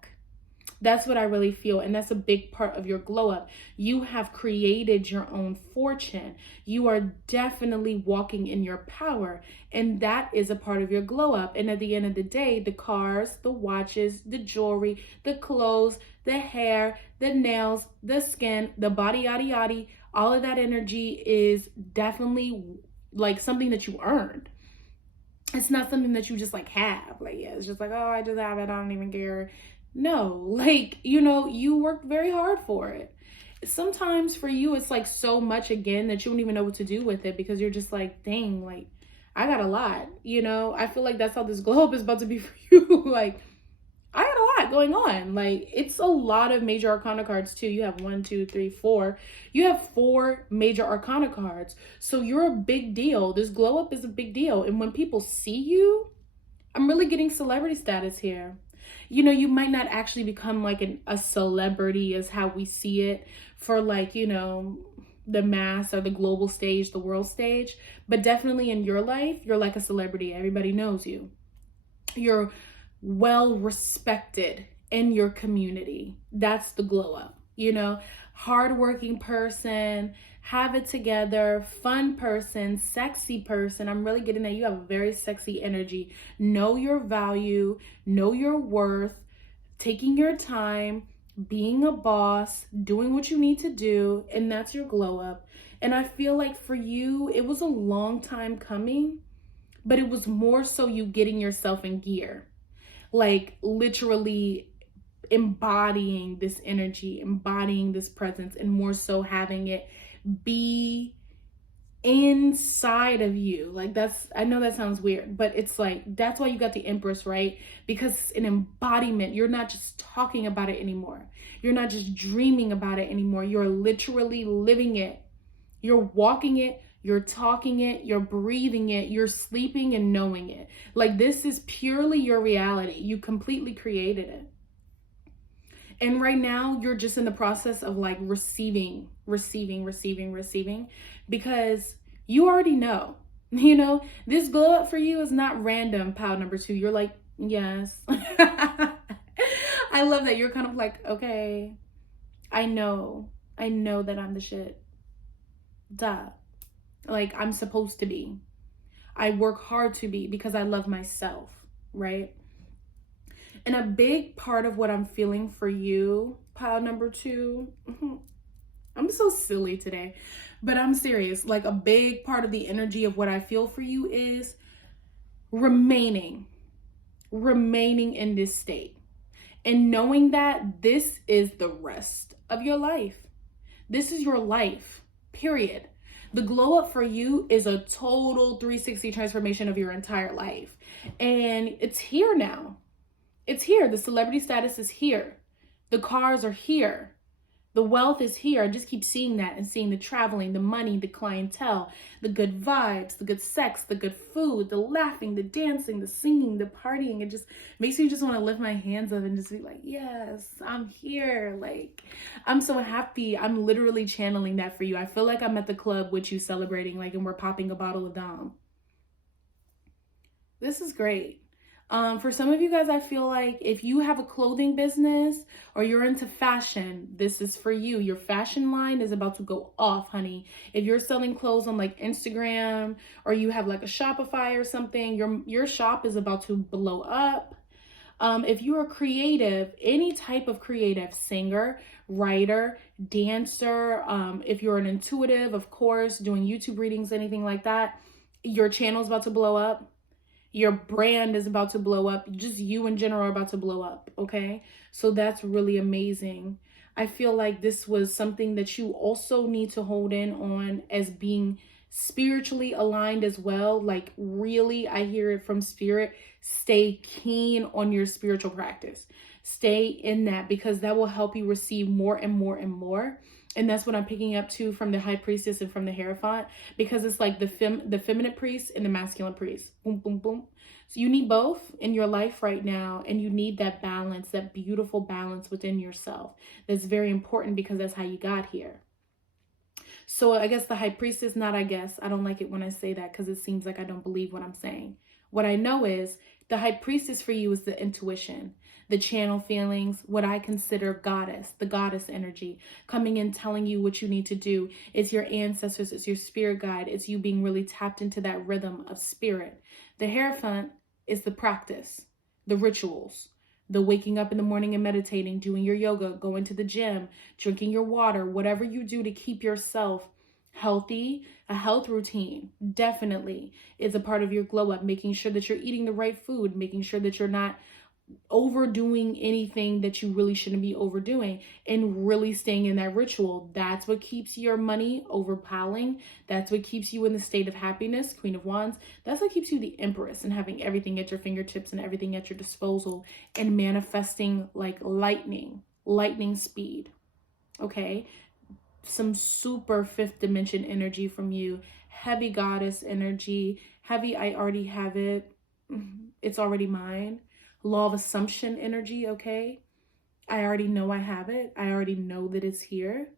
That's what I really feel. And that's a big part of your glow up. You have created your own fortune. You are definitely walking in your power. And that is a part of your glow up. And at the end of the day, the cars, the watches, the jewelry, the clothes, the hair, the nails, the skin, the body, yada, yada, all of that energy is definitely like something that you earned. It's not something that you just like have. Like, yeah, it's just like, oh, I just have it. I don't even care. No, like, you know, you worked very hard for it. Sometimes for you, it's like so much again that you don't even know what to do with it because you're just like, dang, like, I got a lot, you know? I feel like that's how this globe is about to be for you. Like, I got a lot going on. Like, it's a lot of major arcana cards too. You have 1, 2, 3, 4. You have 4 major arcana cards. So you're a big deal. This glow up is a big deal. And when people see you, I'm really getting celebrity status here. You know, you might not actually become like a celebrity as how we see it for like, you know, the mass or the global stage, the world stage. But definitely in your life, you're like a celebrity. Everybody knows you. You're well respected in your community. That's the glow up, you know, hardworking person, have it together, fun person, sexy person. I'm really getting that you have a very sexy energy. Know your value, know your worth, taking your time, being a boss, doing what you need to do, and that's your glow up. And I feel like for you, it was a long time coming, but it was more so you getting yourself in gear. Like literally embodying this energy, embodying this presence, and more so having it be inside of you. Like that's, I know that sounds weird, but it's like, that's why you got the Empress, right? Because it's an embodiment. You're not just talking about it anymore. You're not just dreaming about it anymore. You're literally living it You're walking it, you're talking it, you're breathing it, you're sleeping and knowing it. Like, this is purely your reality. You completely created it. And right now, you're just in the process of like receiving, because you already know, you know, this glow up for you is not random, pile number 2. You're like, yes. I love that. You're kind of like, okay, I know that I'm the shit. Duh. Like, I'm supposed to be. I work hard to be because I love myself, right? And a big part of what I'm feeling for you, pile number 2, I'm so silly today, but I'm serious. Like, a big part of the energy of what I feel for you is remaining in this state. And knowing that this is the rest of your life. This is your life, period. The glow up for you is a total 360 transformation of your entire life. And it's here now. It's here. The celebrity status is here. The cars are here. The wealth is here. I just keep seeing that and seeing the traveling, the money, the clientele, the good vibes, the good sex, the good food, the laughing, the dancing, the singing, the partying. It just makes me just want to lift my hands up and just be like, yes, I'm here. Like, I'm so happy. I'm literally channeling that for you. I feel like I'm at the club with you celebrating, like, and we're popping a bottle of Dom. This is great. For some of you guys, I feel like if you have a clothing business or you're into fashion, this is for you. Your fashion line is about to go off, honey. If you're selling clothes on like Instagram, or you have like a Shopify or something, your shop is about to blow up. If you are creative, any type of creative, singer, writer, dancer, if you're an intuitive, of course, doing YouTube readings, anything like that, your channel is about to blow up. Your brand is about to blow up. Just you in general are about to blow up, okay? So that's really amazing. I feel like this was something that you also need to hold in on as being spiritually aligned as well. Like, really, I hear it from spirit. Stay keen on your spiritual practice. Stay in that, because that will help you receive more and more and more. And that's what I'm picking up too from the High Priestess and from the Hierophant, because it's like the feminine priest and the masculine priest. Boom, boom, boom. So you need both in your life right now, and you need that balance, that beautiful balance within yourself. That's very important, because that's how you got here. So I guess the High Priestess, not I guess. I don't like it when I say that, because it seems like I don't believe what I'm saying. What I know is the High Priestess for you is the intuition, the channel feelings, what I consider goddess, the goddess energy, coming in, telling you what you need to do. It's your ancestors, it's your spirit guide, it's you being really tapped into that rhythm of spirit. The Hierophant is the practice, the rituals, the waking up in the morning and meditating, doing your yoga, going to the gym, drinking your water, whatever you do to keep yourself healthy. A health routine definitely is a part of your glow up, making sure that you're eating the right food, making sure that you're not overdoing anything that you really shouldn't be overdoing, and really staying in that ritual. That's what keeps your money overpiling. That's what keeps you in the state of happiness, Queen of Wands. That's what keeps you the Empress, and having everything at your fingertips and everything at your disposal, and manifesting like lightning speed. Okay, some super 5th dimension energy from you. Heavy goddess energy. Heavy, I already have it. It's already mine. Law of assumption energy, okay? I already know I have it. I already know that it's here.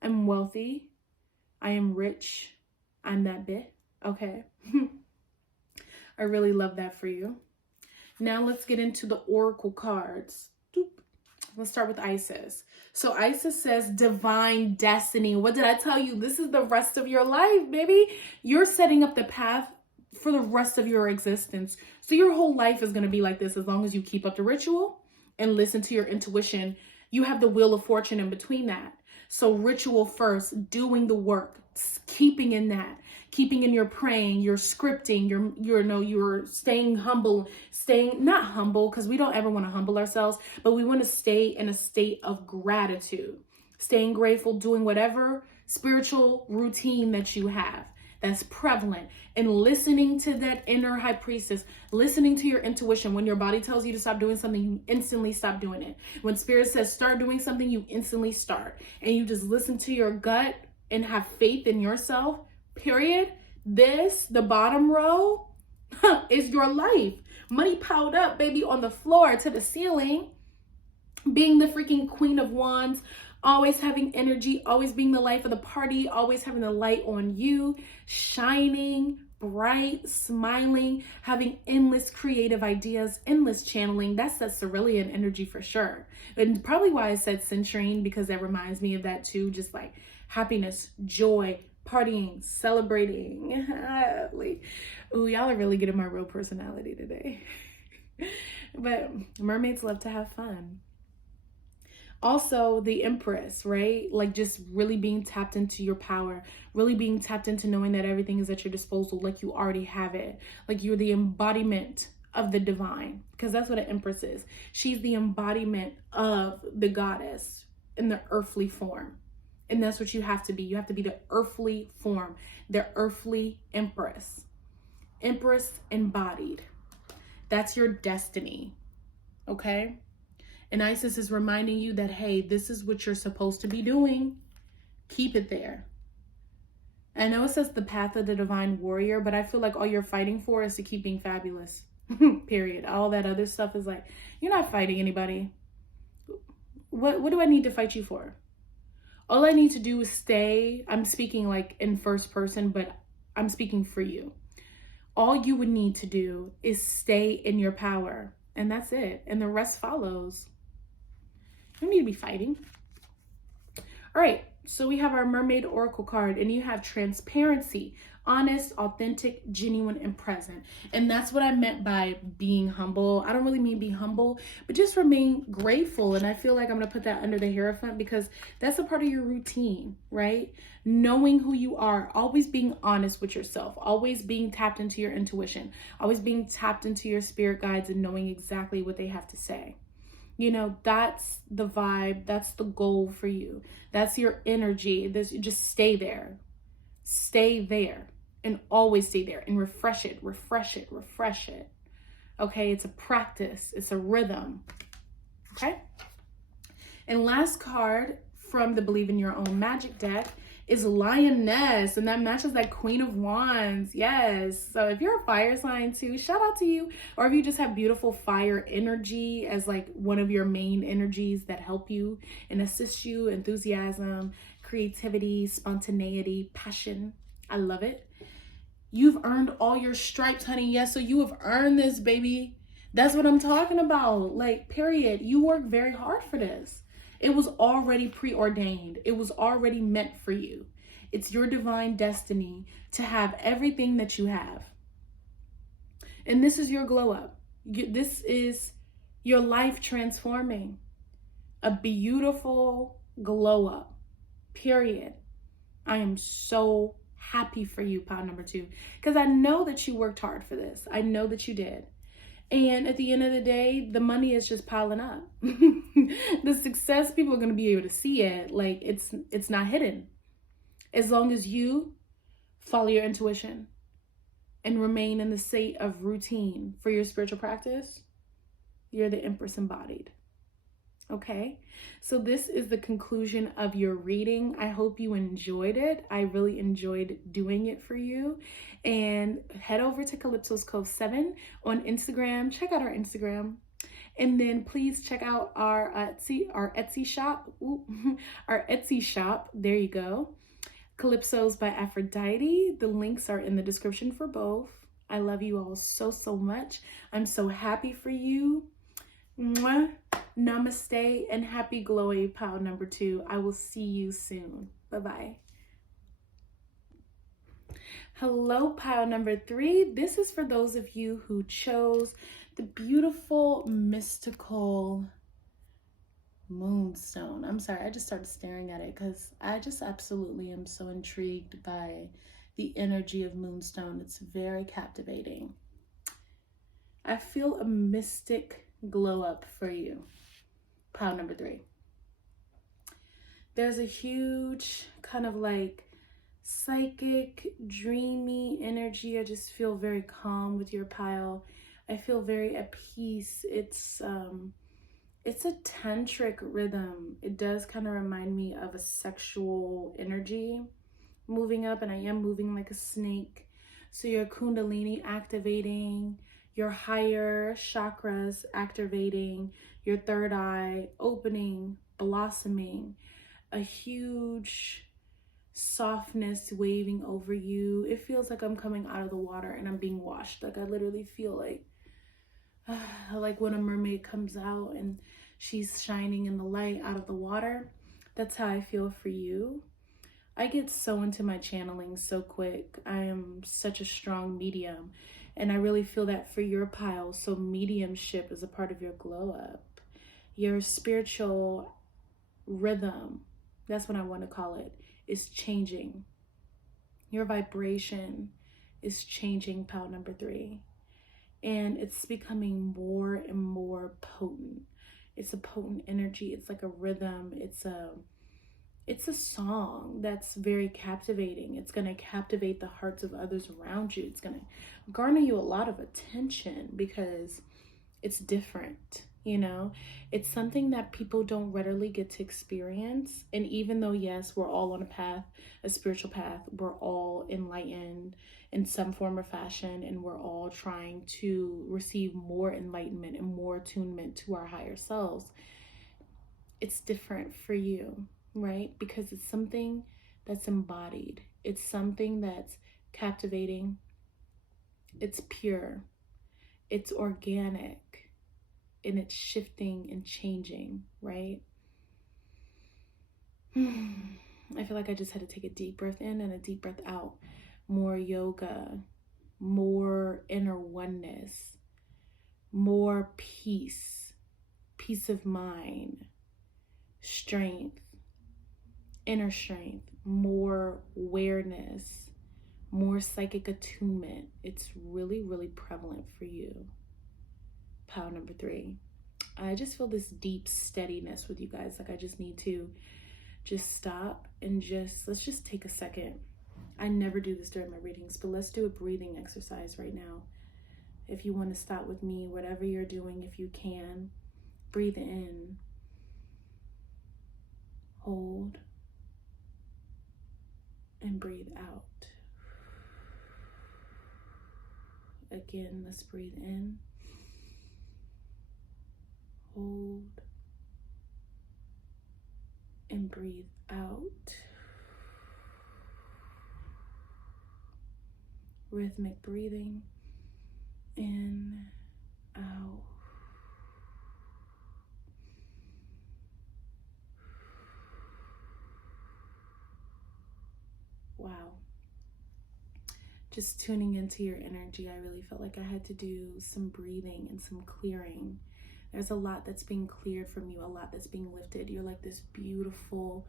I'm wealthy. I am rich. I'm that bit, okay? I really love that for you. Now let's get into the oracle cards. Let's start with Isis. So Isis says divine destiny. What did I tell you? This is the rest of your life, baby. You're setting up the path for the rest of your existence. So your whole life is going to be like this, as long as you keep up the ritual and listen to your intuition. You have the wheel of fortune in between that. So ritual first, doing the work, keeping in that, keeping in your praying, your scripting, you're staying humble, staying not humble, because we don't ever want to humble ourselves, but we want to stay in a state of gratitude, staying grateful, doing whatever spiritual routine that you have that's prevalent, and listening to that inner High Priestess, listening to your intuition. When your body tells you to stop doing something, you instantly stop doing it. When spirit says start doing something, you instantly start, and you just listen to your gut and have faith in yourself, period, this, the bottom row, is your life. Money piled up, baby, on the floor to the ceiling. Being the freaking Queen of Wands, always having energy, always being the life of the party, always having the light on you, shining, bright, smiling, having endless creative ideas, endless channeling. That's that cerulean energy for sure. And probably why I said centuring, because that reminds me of that too. Just like happiness, joy, partying, celebrating. Ooh, y'all are really getting my real personality today. But mermaids love to have fun. Also, the Empress, right? Like just really being tapped into your power, really being tapped into knowing that everything is at your disposal, like you already have it. Like you're the embodiment of the divine, because that's what an Empress is. She's the embodiment of the goddess in the earthly form. And that's what you have to be. You have to be the earthly form, the earthly Empress. Empress embodied. That's your destiny, okay? And Isis is reminding you that, hey, this is what you're supposed to be doing. Keep it there. I know it says the path of the divine warrior, but I feel like all you're fighting for is to keep being fabulous. Period. All that other stuff is like, you're not fighting anybody. What do I need to fight you for? All I need to do is stay. I'm speaking like in first person, but I'm speaking for you. All you would need to do is stay in your power. And that's it. And the rest follows. You don't need to be fighting. All right, so we have our Mermaid Oracle card, and you have transparency, honest, authentic, genuine, and present. And that's what I meant by being humble. I don't really mean be humble, but just remain grateful. And I feel like I'm going to put that under the Hierophant because that's a part of your routine, right? Knowing who you are, always being honest with yourself, always being tapped into your intuition, always being tapped into your spirit guides and knowing exactly what they have to say. You know, that's the vibe. That's the goal for you. That's your energy. Just stay there. Stay there and always stay there and refresh it, refresh it, refresh it. Okay, it's a practice. It's a rhythm. Okay. And last card from the Believe in Your Own Magic deck is Lioness, and that matches that Queen of Wands. Yes. So if you're a fire sign too, shout out to you. Or if you just have beautiful fire energy as like one of your main energies that help you and assist you, enthusiasm, creativity, spontaneity, passion. I love it. You've earned all your stripes, honey. Yes, so you have earned this, baby. That's what I'm talking about. Like, period. You worked very hard for this. It was already preordained. It was already meant for you. It's your divine destiny to have everything that you have. And this is your glow up. This is your life transforming. A beautiful glow up. Period. I am so happy for you, pile number 2, because I know that you worked hard for this. I know that you did. And at the end of the day, the money is just piling up. The success, people are going to be able to see it. Like it's not hidden. As long as you follow your intuition and remain in the state of routine for your spiritual practice, you're the Empress embodied. Okay, so this is the conclusion of your reading. I hope you enjoyed it. I really enjoyed doing it for you. And head over to Calypso's Cove 7 on Instagram. Check out our Instagram. And then please check out our Etsy shop. Ooh, our Etsy shop. There you go. Calypso's by Aphrodite. The links are in the description for both. I love you all so, so much. I'm so happy for you. Mwah. Namaste and happy glowy, pile number 2. I will see you soon. Bye-bye. Hello, pile number 3. This is for those of you who chose the beautiful, mystical moonstone. I'm sorry, I just started staring at it because I just absolutely am so intrigued by the energy of moonstone. It's very captivating. I feel a mystic glow up for you. Pile number 3. There's a huge kind of like psychic, dreamy energy. I just feel very calm with your pile. I feel very at peace. It's a tantric rhythm. It does kind of remind me of a sexual energy. moving up, and I am moving like a snake. So your Kundalini activating, your higher chakras activating, your third eye opening, blossoming, a huge softness waving over you. It feels like I'm coming out of the water and I'm being washed. Like I literally feel like when a mermaid comes out and she's shining in the light out of the water. That's how I feel for you. I get so into my channeling so quick. I am such a strong medium, and I really feel that for your pile. So mediumship is a part of your glow up. Your spiritual rhythm, that's what I want to call it, is changing. Your vibration is changing, pile number 3. And it's becoming more and more potent. It's a potent energy. It's like a rhythm. It's a song that's very captivating. It's going to captivate the hearts of others around you. It's going to garner you a lot of attention because it's different, you know? It's something that people don't readily get to experience. And even though, yes, we're all on a path, a spiritual path, we're all enlightened in some form or fashion, and we're all trying to receive more enlightenment and more attunement to our higher selves. It's different for you, right? Because it's something that's embodied. It's something that's captivating. It's pure. It's organic. And it's shifting and changing, right? I feel like I just had to take a deep breath in and a deep breath out. More yoga, more inner oneness, more peace, peace of mind, strength, inner strength, more awareness, more psychic attunement. It's really, really prevalent for you. Pile number 3. I just feel this deep steadiness with you guys. Like I just need to just stop and let's just take a second. I never do this during my readings, but let's do a breathing exercise right now. If you want to stop with me, whatever you're doing, if you can, breathe in, hold, and breathe out. Again, let's breathe in, hold, and breathe out. Rhythmic breathing, in, out. Wow. Just tuning into your energy, I really felt like I had to do some breathing and some clearing. There's a lot that's being cleared from you, a lot that's being lifted. You're like this beautiful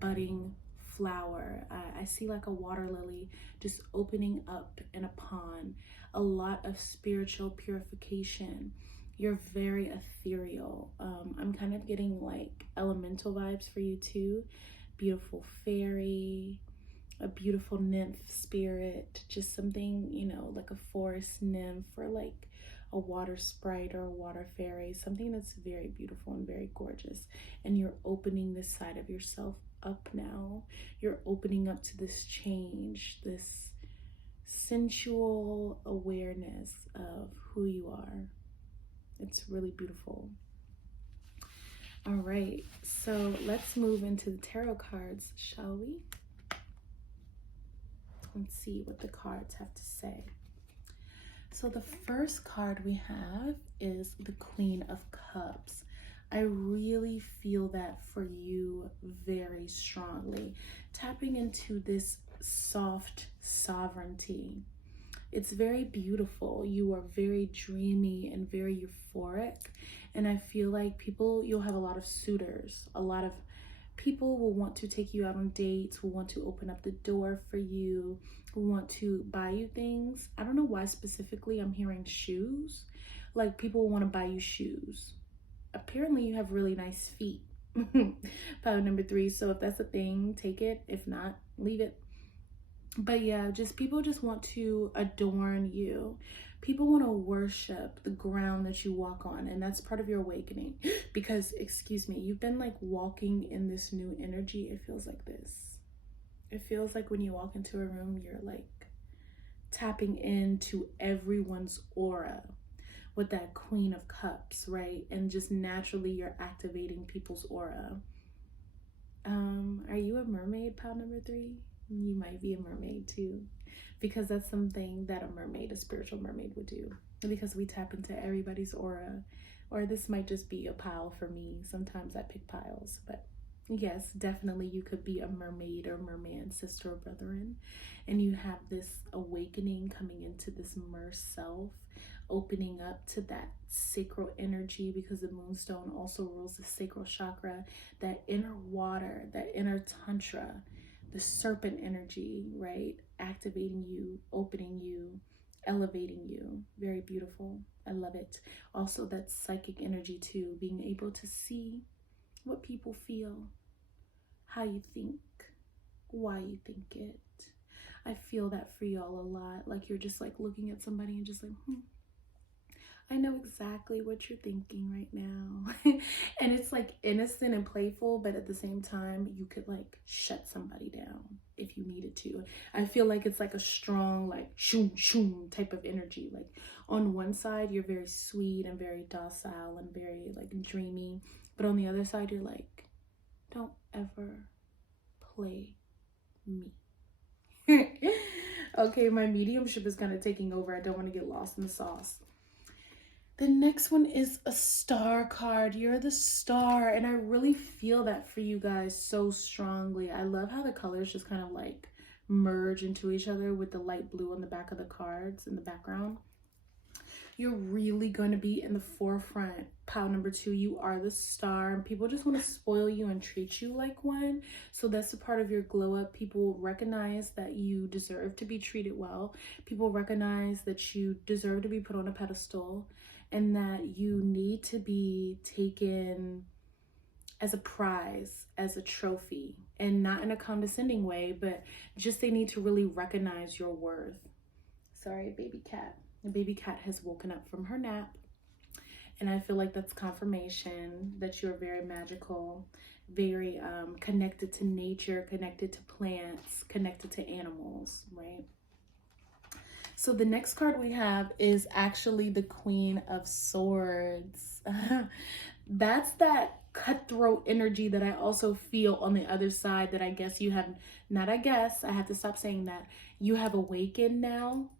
budding flower. I see like a water lily just opening up in a pond. A lot of spiritual purification. You're very ethereal. I'm kind of getting like elemental vibes for you too. Beautiful fairy, a beautiful nymph spirit, just something, you know, like a forest nymph or like a water sprite or a water fairy, something that's very beautiful and very gorgeous. And you're opening this side of yourself up now. You're opening up to this change, this sensual awareness of who you are. It's really beautiful. All right, so let's move into the tarot cards, shall we? Let's see what the cards have to say. So the first card we have is the Queen of Cups. I really feel that for you very strongly. Tapping into this soft sovereignty. It's very beautiful. You are very dreamy and very euphoric. And I feel like you'll have a lot of suitors. A lot of people will want to take you out on dates, will want to open up the door for you, will want to buy you things. I don't know why specifically I'm hearing shoes. Like people will want to buy you shoes. Apparently you have really nice feet. Pile number 3. So if that's a thing, take it. If not, leave it. But yeah, people just want to adorn you. People want to worship the ground that you walk on, and that's part of your awakening. Because, excuse me, you've been like walking in this new energy. It feels like this. It feels like when you walk into a room, you're like tapping into everyone's aura with that Queen of Cups, right? And just naturally you're activating people's aura. Are you a mermaid, pile number 3? You might be a mermaid too, because that's something that a mermaid, a spiritual mermaid, would do, because we tap into everybody's aura. Or this might just be a pile for me. Sometimes I pick piles, but yes, definitely you could be a mermaid or merman, sister or brethren, and you have this awakening coming into this mer self, opening up to that sacral energy, because the moonstone also rules the sacral chakra, that inner water, that inner tantra, the serpent energy, right? Activating you, opening you, elevating you. Very beautiful. I love it. Also, that psychic energy too, being able to see what people feel, how you think, why you think it. I feel that for y'all a lot. Like you're just like looking at somebody and just like, I know exactly what you're thinking right now. And it's like innocent and playful, but at the same time, you could like shut somebody down if you needed to. I feel like it's like a strong, like shoom, shoom type of energy. Like on one side, you're very sweet and very docile and very like dreamy. But on the other side, you're like, don't ever play me. Okay, my mediumship is kind of taking over. I don't want to get lost in the sauce. The next one is a star card. You're the star, and I really feel that for you guys so strongly. I love how the colors just kind of like merge into each other with the light blue on the back of the cards in the background. You're really going to be in the forefront. Pile number 2, you are the star, and people just want to spoil you and treat you like one. So that's a part of your glow up. People recognize that you deserve to be treated well. People recognize that you deserve to be put on a pedestal, and that you need to be taken as a prize, as a trophy, and not in a condescending way, but just they need to really recognize your worth. Sorry, baby cat. The baby cat has woken up from her nap, and I feel like that's confirmation that you're very magical, very connected to nature, connected to plants, connected to animals, right? So the next card we have is actually the Queen of Swords. That's that cutthroat energy that I also feel on the other side, that I guess you have, I have to stop saying that. You have awakened now.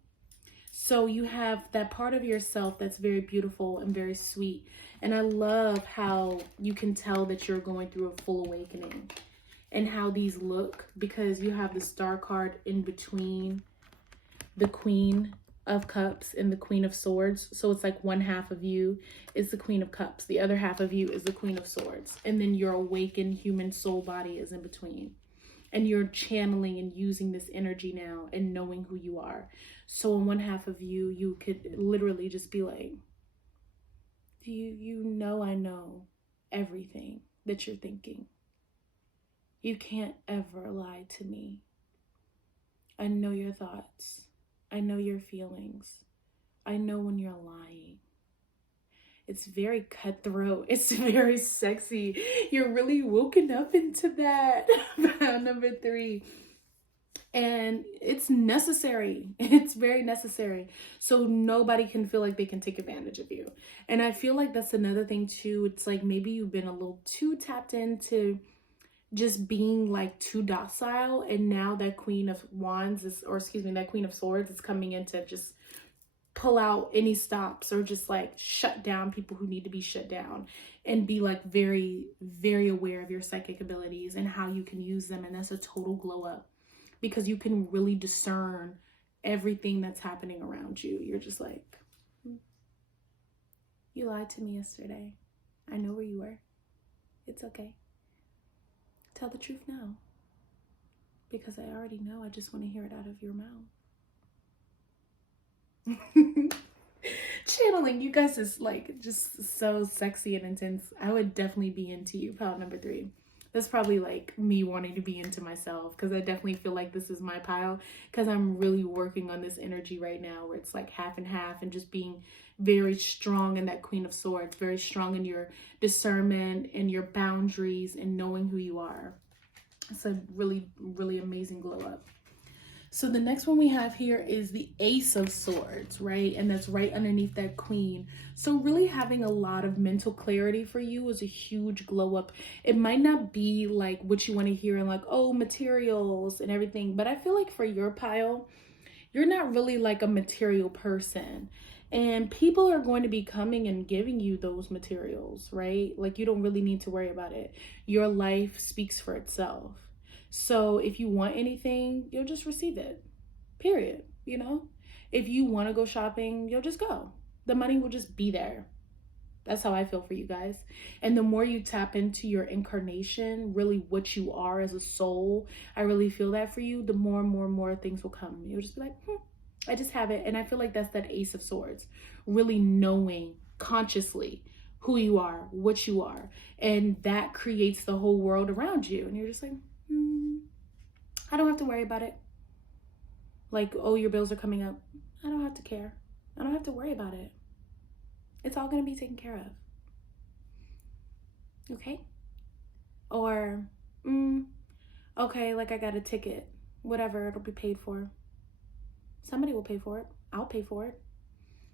So you have that part of yourself that's very beautiful and very sweet. And I love how you can tell that you're going through a full awakening, and how these look, because you have the star card in between the Queen of Cups and the Queen of Swords. So it's like one half of you is the Queen of Cups, the other half of you is the Queen of Swords, and then your awakened human soul body is in between. And you're channeling and using this energy now and knowing who you are. So in one half of you, you could literally just be like, you know I know everything that you're thinking. You can't ever lie to me. I know your thoughts. I know your feelings. I know when you're lying. It's very cutthroat. It's very sexy. You're really woken up into that. Number 3. And it's necessary. It's very necessary. So nobody can feel like they can take advantage of you. And I feel like that's another thing too. It's like maybe you've been a little too tapped into just being like too docile, and now that Queen of Wands is, or excuse me, that Queen of Swords is coming in to just pull out any stops, or just like shut down people who need to be shut down, and be like very, very aware of your psychic abilities and how you can use them. And that's a total glow up, because you can really discern everything that's happening around you. You're just like, you lied to me yesterday. I know where you were. It's okay. Tell the truth now, because I already know. I just want to hear it out of your mouth. Channeling, you guys is like just so sexy and intense. I would definitely be into you, pile number 3. That's probably like me wanting to be into myself, because I definitely feel like this is my pile, because I'm really working on this energy right now where it's like half and half, and just being very strong in that Queen of Swords, very strong in your discernment and your boundaries and knowing who you are. It's a really, really amazing glow up. So the next one we have here is the Ace of Swords, right? And that's right underneath that Queen. So really having a lot of mental clarity for you is a huge glow up. It might not be like what you want to hear and like, oh, materials and everything. But I feel like for your pile, you're not really like a material person. And people are going to be coming and giving you those materials, right? Like you don't really need to worry about it. Your life speaks for itself. So if you want anything, you'll just receive it, period. You know, if you want to go shopping, you'll just go. The money will just be there. That's how I feel for you guys. And the more you tap into your incarnation, really what you are as a soul, I really feel that for you, the more and more and more things will come. You'll just be like, I just have it. And I feel like that's that Ace of Swords, really knowing consciously who you are, what you are. And that creates the whole world around you. And you're just like, I don't have to worry about it. Like, oh, your bills are coming up. I don't have to care. I don't have to worry about it. It's all going to be taken care of. Okay? Or, okay, like I got a ticket. Whatever, it'll be paid for. Somebody will pay for it. I'll pay for it.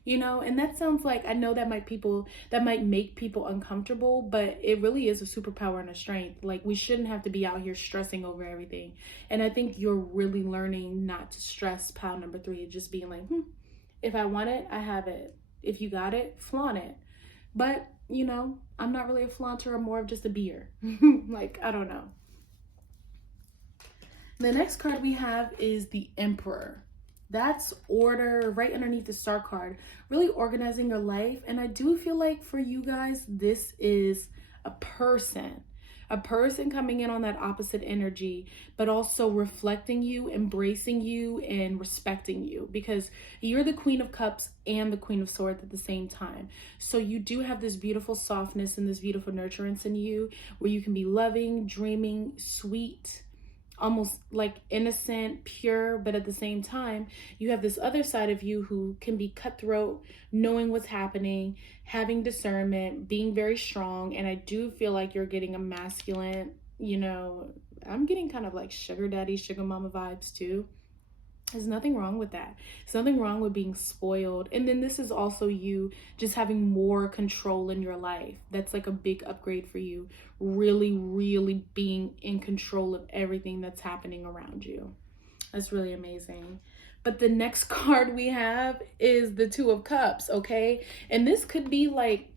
You know, and that sounds like, I know that might make people uncomfortable, but it really is a superpower and a strength. Like we shouldn't have to be out here stressing over everything. And I think you're really learning not to stress pile number 3, just being like, if I want it, I have it. If you got it, flaunt it. But, you know, I'm not really a flaunter. I'm more of just a beer. Like, I don't know. The next card we have is the Emperor. That's order right underneath the Star card, really organizing your life. And I do feel like for you guys, this is a person coming in on that opposite energy, but also reflecting you, embracing you, and respecting you, because you're the Queen of Cups and the Queen of Swords at the same time. So you do have this beautiful softness and this beautiful nurturance in you, where you can be loving, dreaming, sweet, almost like innocent, pure, but at the same time, you have this other side of you who can be cutthroat, knowing what's happening, having discernment, being very strong. And I do feel like you're getting a masculine, you know, I'm getting kind of like sugar daddy, sugar mama vibes too. There's nothing wrong with that. There's nothing wrong with being spoiled. And then this is also you just having more control in your life. That's like a big upgrade for you. Really, really being in control of everything that's happening around you. That's really amazing. But the next card we have is the Two of Cups, okay? And this could be like,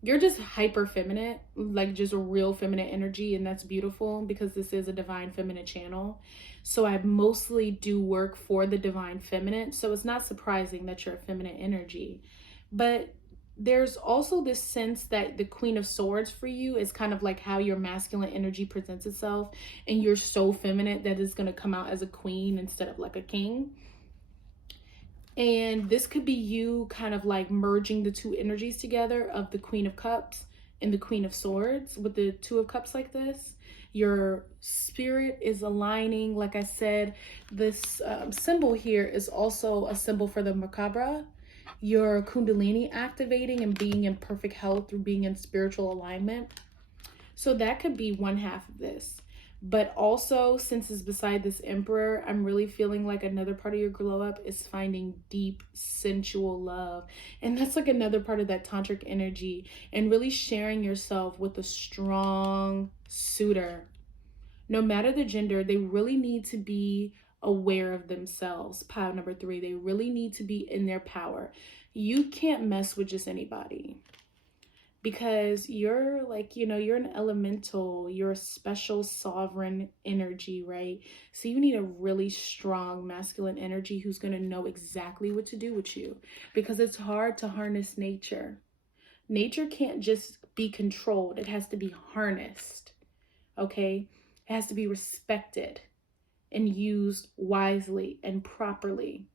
you're just hyper feminine, like just a real feminine energy. And that's beautiful because this is a divine feminine channel. So I mostly do work for the divine feminine. So it's not surprising that you're a feminine energy. But there's also this sense that the Queen of Swords for you is kind of like how your masculine energy presents itself. And you're so feminine that it's going to come out as a queen instead of like a king. And this could be you kind of like merging the two energies together of the Queen of Cups and the Queen of Swords with the Two of Cups like this. Your spirit is aligning. Like I said, this symbol here is also a symbol for the macabre. Your Kundalini activating and being in perfect health through being in spiritual alignment. So that could be one half of this. But also, since it's beside this Emperor, I'm really feeling like another part of your glow up is finding deep, sensual love. And that's like another part of that tantric energy, and really sharing yourself with a strong suitor. No matter the gender, they really need to be aware of themselves. Pile number 3, they really need to be in their power. You can't mess with just anybody. Because you're like, you know, you're an elemental, you're a special sovereign energy, right? So you need a really strong masculine energy who's going to know exactly what to do with you, because it's hard to harness nature. Nature can't just be controlled. It has to be harnessed, okay? It has to be respected and used wisely and properly.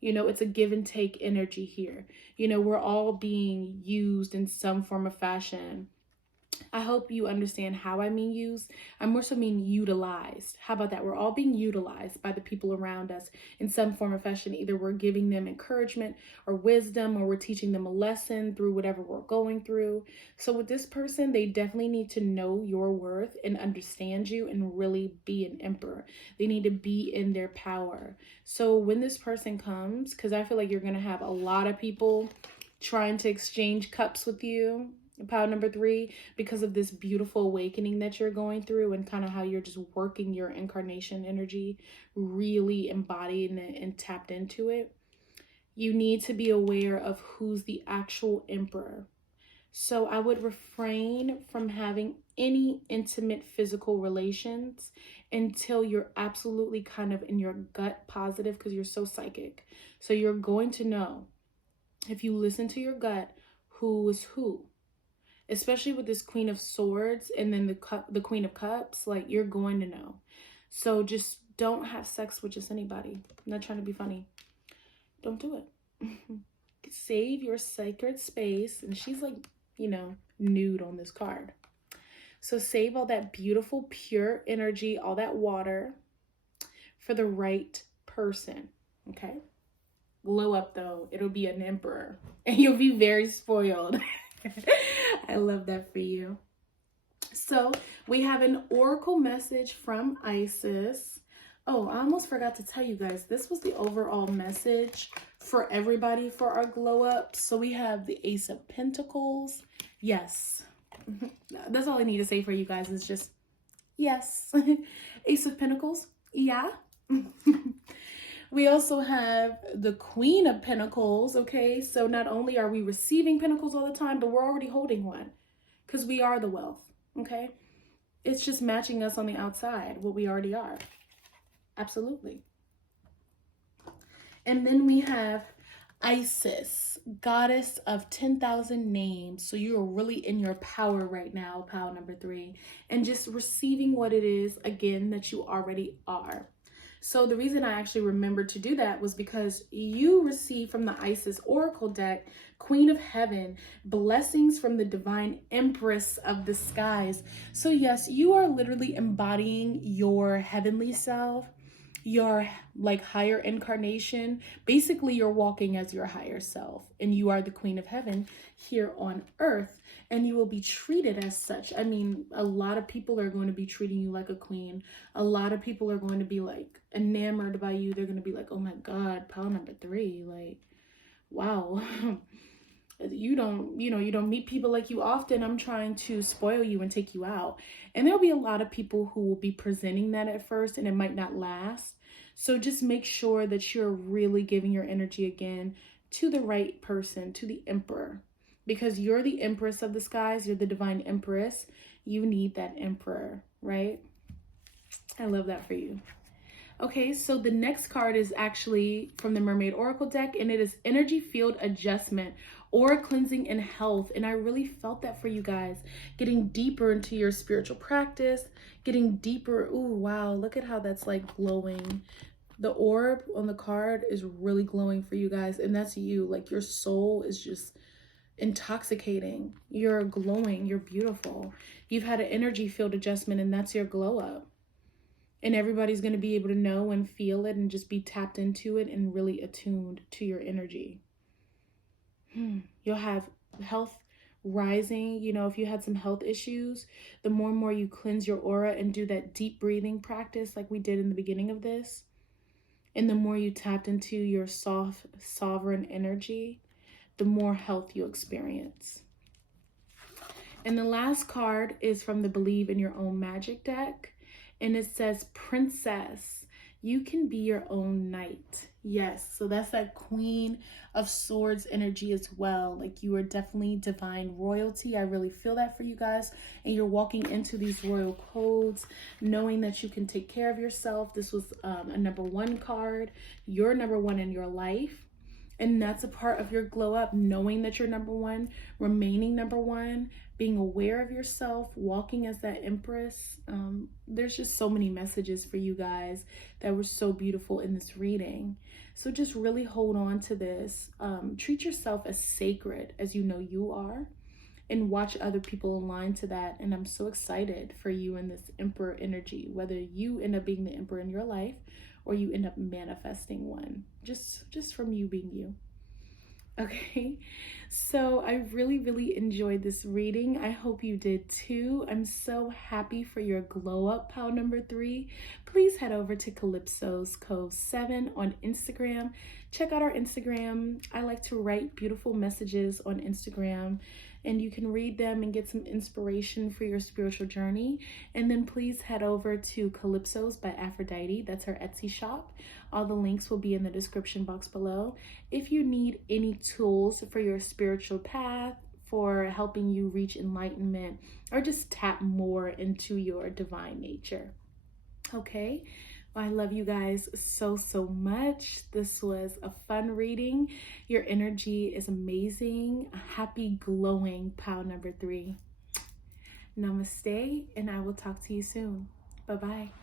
You know, it's a give and take energy here. You know, we're all being used in some form of fashion I hope you understand how I mean used. I more so mean utilized. How about that? We're all being utilized by the people around us in some form or fashion. Either we're giving them encouragement or wisdom, or we're teaching them a lesson through whatever we're going through. So with this person, they definitely need to know your worth and understand you and really be an emperor. They need to be in their power. So when this person comes, because I feel like you're going to have a lot of people trying to exchange cups with you, pile number 3, because of this beautiful awakening that you're going through and kind of how you're just working your incarnation energy, really embodying it and tapped into it. You need to be aware of who's the actual emperor. So I would refrain from having any intimate physical relations until you're absolutely kind of in your gut positive, because you're so psychic. So you're going to know, if you listen to your gut, who is who. Especially with this Queen of Swords and then the Queen of Cups, like, you're going to know. So just don't have sex with just anybody. I'm not trying to be funny. Don't do it. Save your sacred space. And she's like, you know, nude on this card. So save all that beautiful, pure energy, all that water for the right person. Okay? Glow up though. It'll be an emperor. And you'll be very spoiled. I love that for you. So we have an oracle message from Isis. Oh, I almost forgot to tell you guys, this was the overall message for everybody for our glow up. So we have the Ace of Pentacles. Yes. That's all I need to say for you guys is just yes. Ace of Pentacles. Yeah. We also have the Queen of Pentacles, okay? So not only are we receiving pentacles all the time, but we're already holding one because we are the wealth, okay? It's just matching us on the outside, what we already are. Absolutely. And then we have Isis, goddess of 10,000 names. So you're really in your power right now, pile number 3, and just receiving what it is, again, that you already are. So the reason I actually remembered to do that was because you received from the Isis Oracle deck, Queen of Heaven, blessings from the Divine Empress of the Skies. So yes, you are literally embodying your heavenly self, your like higher incarnation. Basically, you're walking as your higher self, and you are the Queen of Heaven here on earth, and you will be treated as such. I mean, a lot of people are going to be treating you like a queen. A lot of people are going to be like enamored by you. They're going to be like, oh my God, pile number 3, like, wow. You don't meet people like you often. I'm trying to spoil you and take you out. And there'll be a lot of people who will be presenting that at first, and it might not last. So just make sure that you're really giving your energy again to the right person, to the emperor, because you're the Empress of the Skies. You're the Divine Empress. You need that emperor, right? I love that for you. Okay, so the next card is actually from the Mermaid Oracle deck, and it is Energy Field Adjustment, Aura Cleansing, and Health. And I really felt that for you guys, getting deeper into your spiritual practice, getting deeper. Ooh, wow, look at how that's like glowing. The orb on the card is really glowing for you guys, and that's you. Like, your soul is just intoxicating. You're glowing, you're beautiful. You've had an energy field adjustment, and that's your glow up. And everybody's going to be able to know and feel it and just be tapped into it and really attuned to your energy. You'll have health rising. You know, if you had some health issues, the more and more you cleanse your aura and do that deep breathing practice like we did in the beginning of this, and the more you tapped into your soft, sovereign energy, the more health you experience. And the last card is from the Believe in Your Own Magic deck. And it says, Princess, you can be your own knight. Yes, so that's that Queen of Swords energy as well. Like, you are definitely divine royalty. I really feel that for you guys. And you're walking into these royal codes, knowing that you can take care of yourself. This was a number 1 card. You're number 1 in your life. And that's a part of your glow up, knowing that you're number 1, remaining number 1, being aware of yourself, walking as that empress. There's just so many messages for you guys that were so beautiful in this reading. So just really hold on to this. Treat yourself as sacred as you know you are. and watch other people align to that. And I'm so excited for you in this Emperor energy, whether you end up being the Emperor in your life or you end up manifesting one, just from you being you. Okay, so I really enjoyed this reading. I hope you did too. I'm so happy for your glow up, pile number 3. Please head over to Calypso's Cove 7 on Instagram. Check out our Instagram. I like to write beautiful messages on Instagram, and you can read them and get some inspiration for your spiritual journey. And then please head over to Calypso's by Aphrodite. That's her Etsy shop. All the links will be in the description box below. If you need any tools for your spiritual path, for helping you reach enlightenment, or just tap more into your divine nature. Okay, well, I love you guys so much. This was a fun reading. Your energy is amazing. A happy glowing pile number 3. Namaste, and I will talk to you soon. Bye-bye.